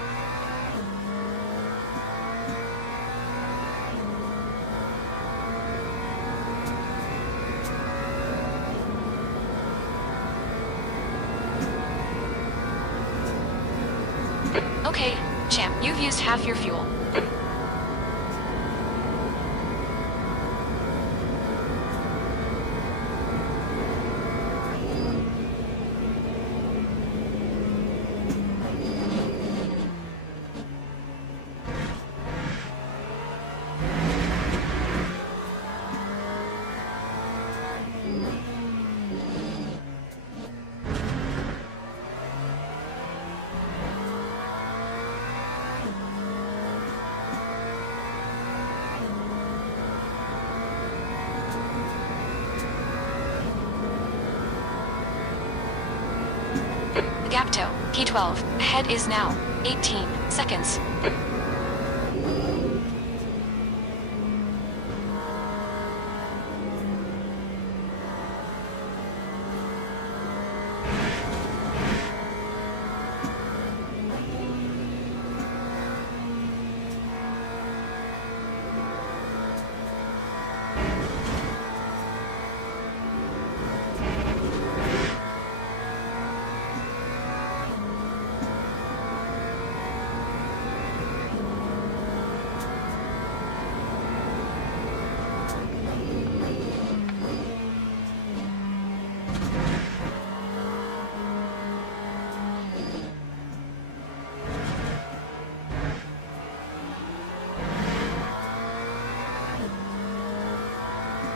Okay, champ, you've used half your fuel. Gap 2, P12. Ahead is now 18 seconds.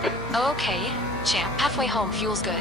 Okay, champ. Halfway home, fuel's good.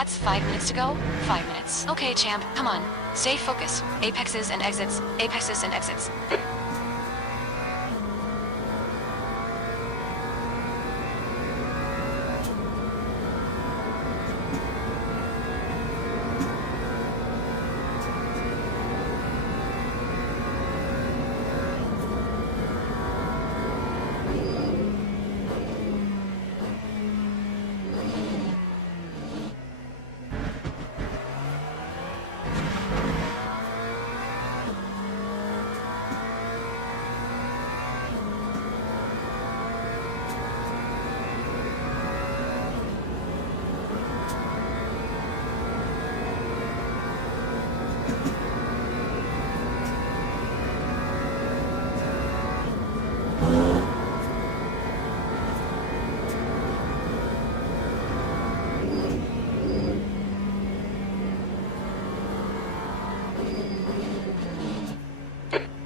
That's 5 minutes to go? 5 minutes. Okay, champ, come on. Stay focused. Apexes and exits. Apexes and exits.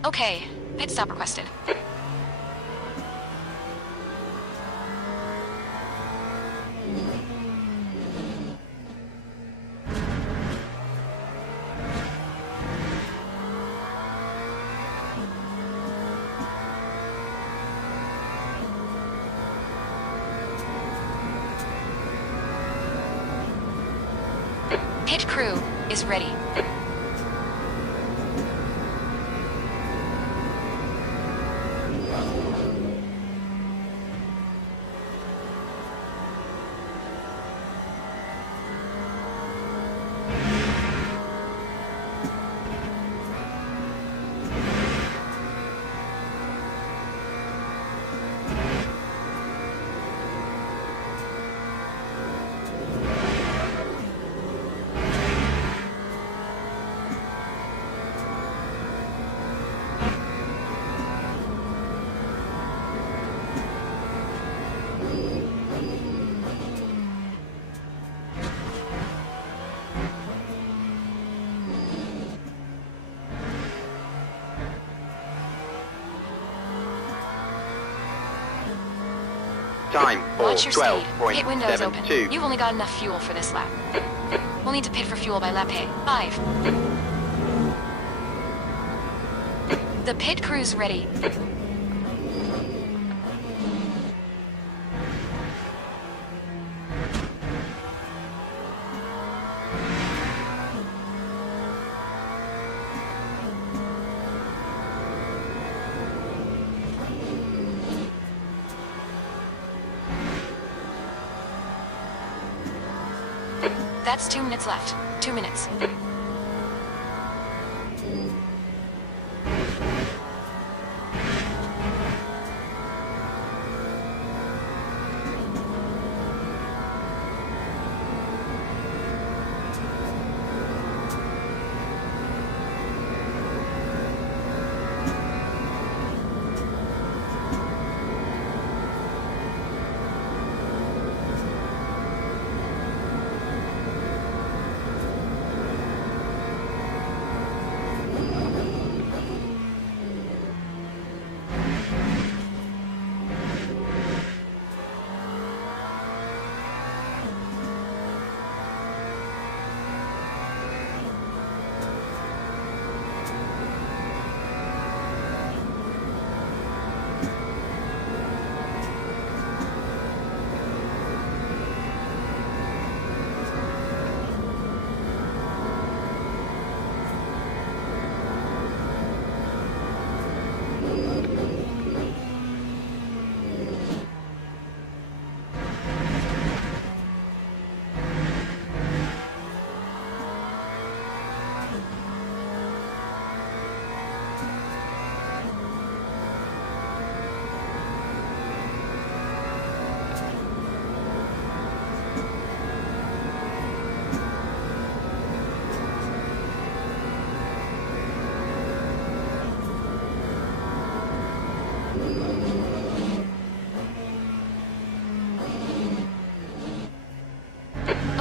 Okay, pit stop requested. Pit crew is ready. Time for Watch your speed. Pit window is open. 12.72. You've only got enough fuel for this lap. We'll need to pit for fuel by lap 5. The pit crew's ready. That's 2 minutes left. 2 minutes.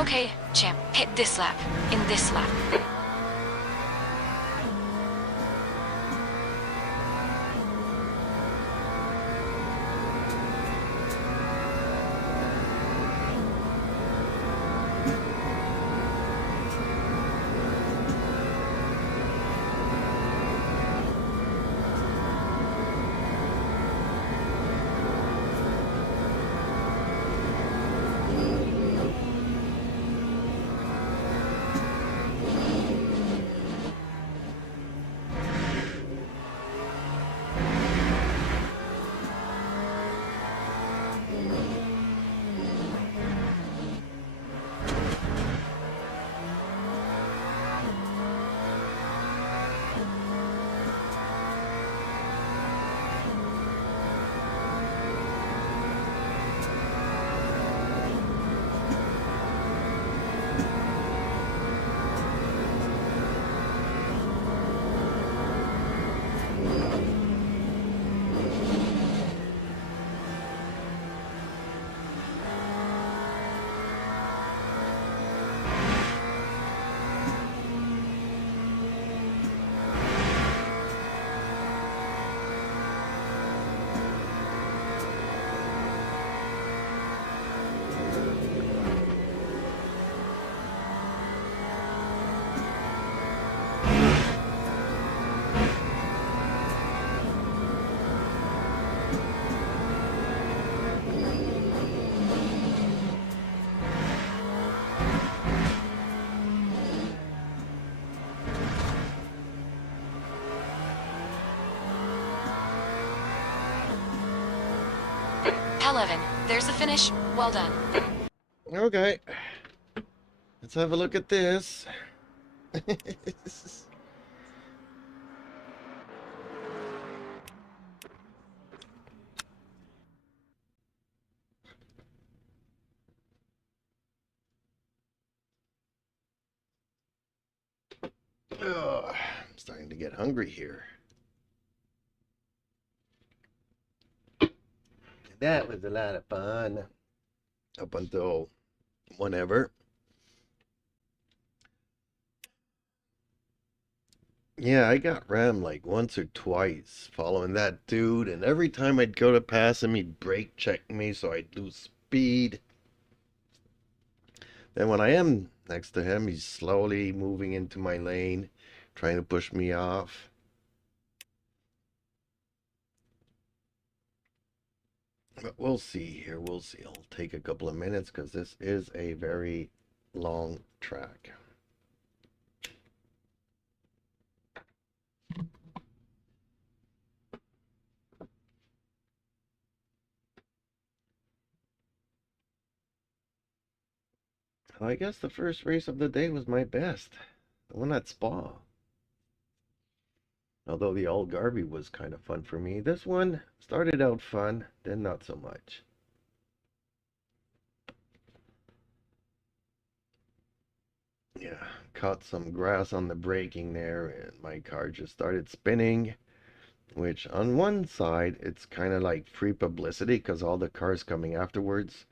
Okay, champ, hit this lap. In this lap. L11, there's the finish. Well done. Okay. Let's have a look at this. Ugh, I'm starting to get hungry here. That was a lot of fun. Up until whenever. Yeah, I got rammed like once or twice following that dude, and every time I'd go to pass him, he'd brake check me, so I'd lose speed. Then when I am next to him, he's slowly moving into my lane, trying to push me off. But we'll see here, we'll see. It'll take a couple of minutes because this is a very long track. Well, I guess the first race of the day was my best. The one at Spa. Although the Algarve was kind of fun for me. This one started out fun, then not so much. Yeah, caught some grass on the braking there, and my car just started spinning. Which, on one side, it's kind of like free publicity because all the cars coming afterwards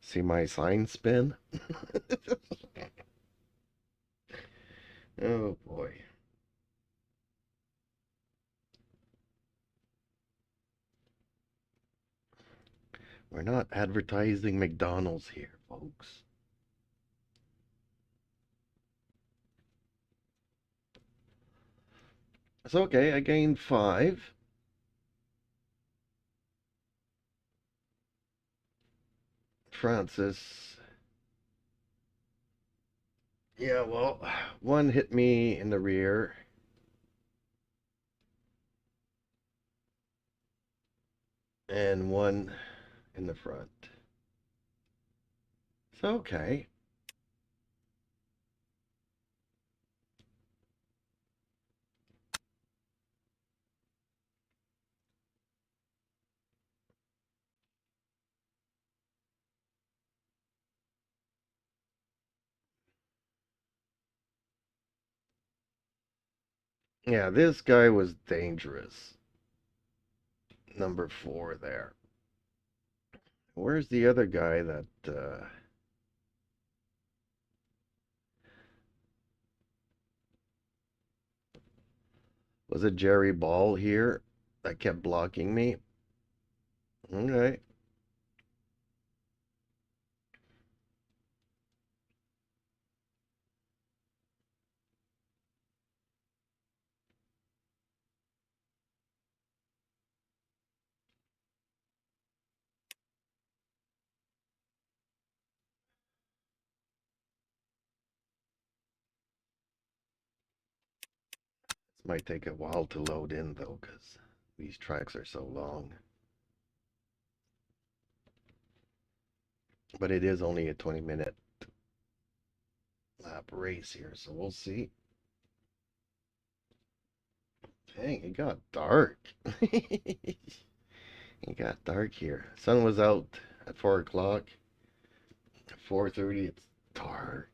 see my sign spin. Oh boy. We're not advertising McDonald's here, folks. It's okay, I gained 5. Francis. Yeah, well, one hit me in the rear. And one in the front. It's okay. Yeah, this guy was dangerous. Number 4 there. Where's the other guy that Was it Jerry Ball here that kept blocking me? Okay. This might take a while to load in though, because these tracks are so long. But it is only a 20-minute lap race here, so we'll see. Dang, it got dark. It got dark here. Sun was out at 4 o'clock. At 4:30, it's dark.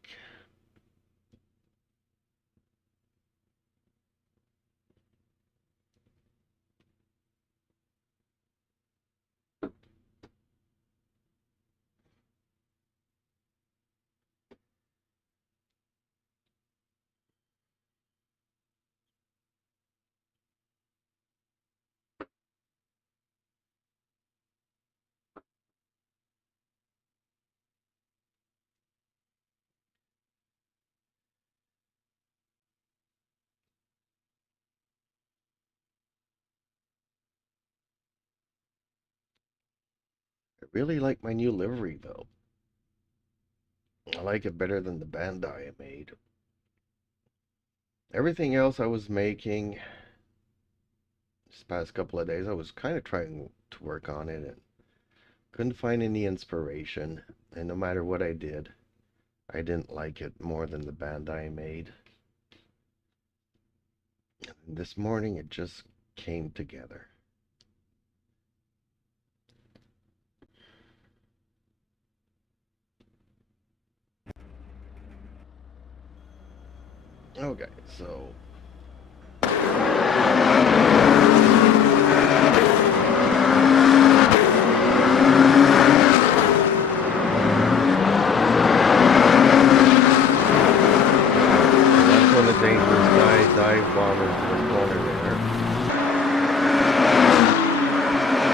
I really like my new livery though. I like it better than the Bandai I made. Everything else I was making this past couple of days, I was kind of trying to work on it and couldn't find any inspiration. And no matter what I did, I didn't like it more than the Bandai I made. And this morning it just came together. Okay, so that's when the dangerous guy dive bomb into the corner there.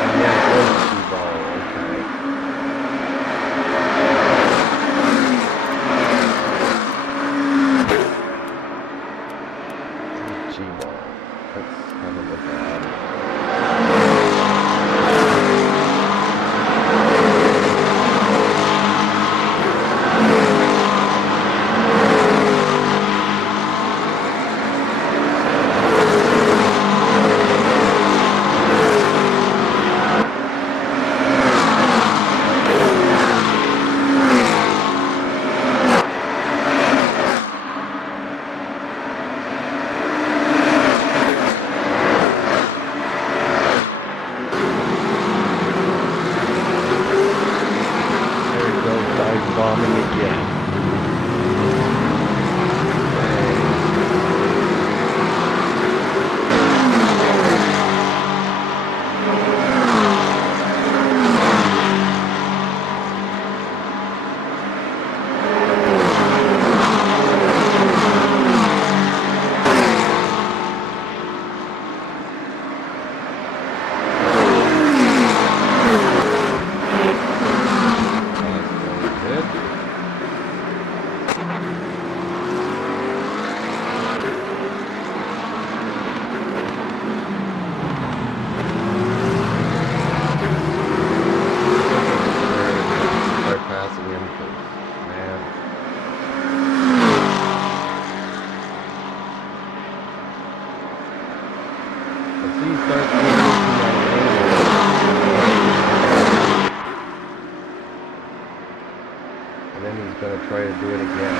And yeah, it was T-ball, okay. G-ball. Let's have a look at it. Bombing again. And then he's going to try to do it again.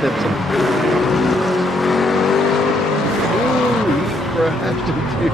Tips him. Ooh, he crashed into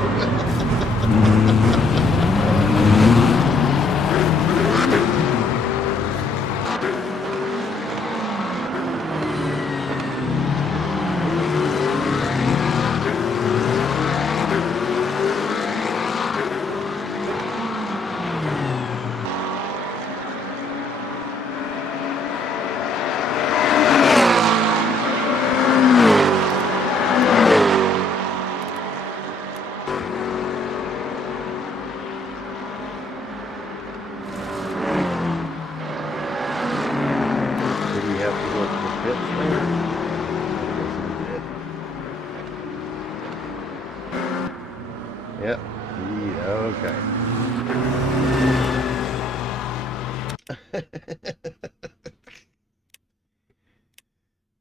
Yep. Okay.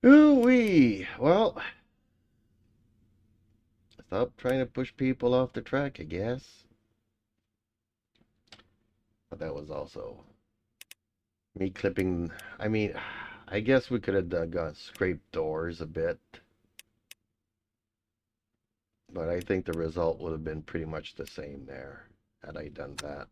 Ooh-wee. Well, stop trying to push people off the track, I guess. But that was also me clipping. I mean, I guess we could have got scraped doors a bit. But I think the result would have been pretty much the same there had I done that.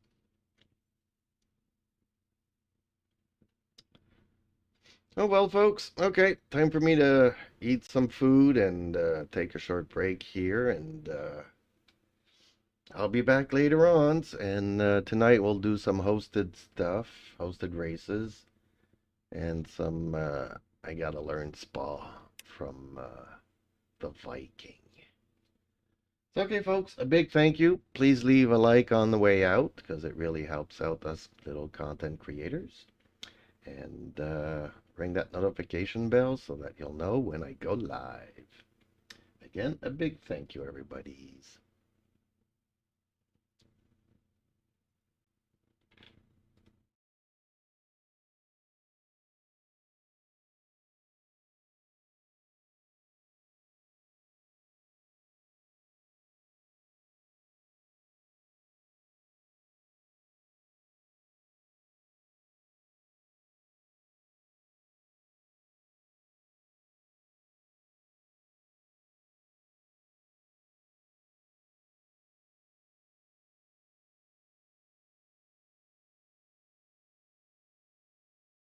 Oh well, folks. Okay, time for me to eat some food and take a short break here. And I'll be back later on. And tonight we'll do some hosted stuff, hosted races, and some I gotta learn spa from the Viking. Okay, folks, a big thank you. Please leave a like on the way out because it really helps out us little content creators. And ring that notification bell so that you'll know when I go live. Again, a big thank you, everybody.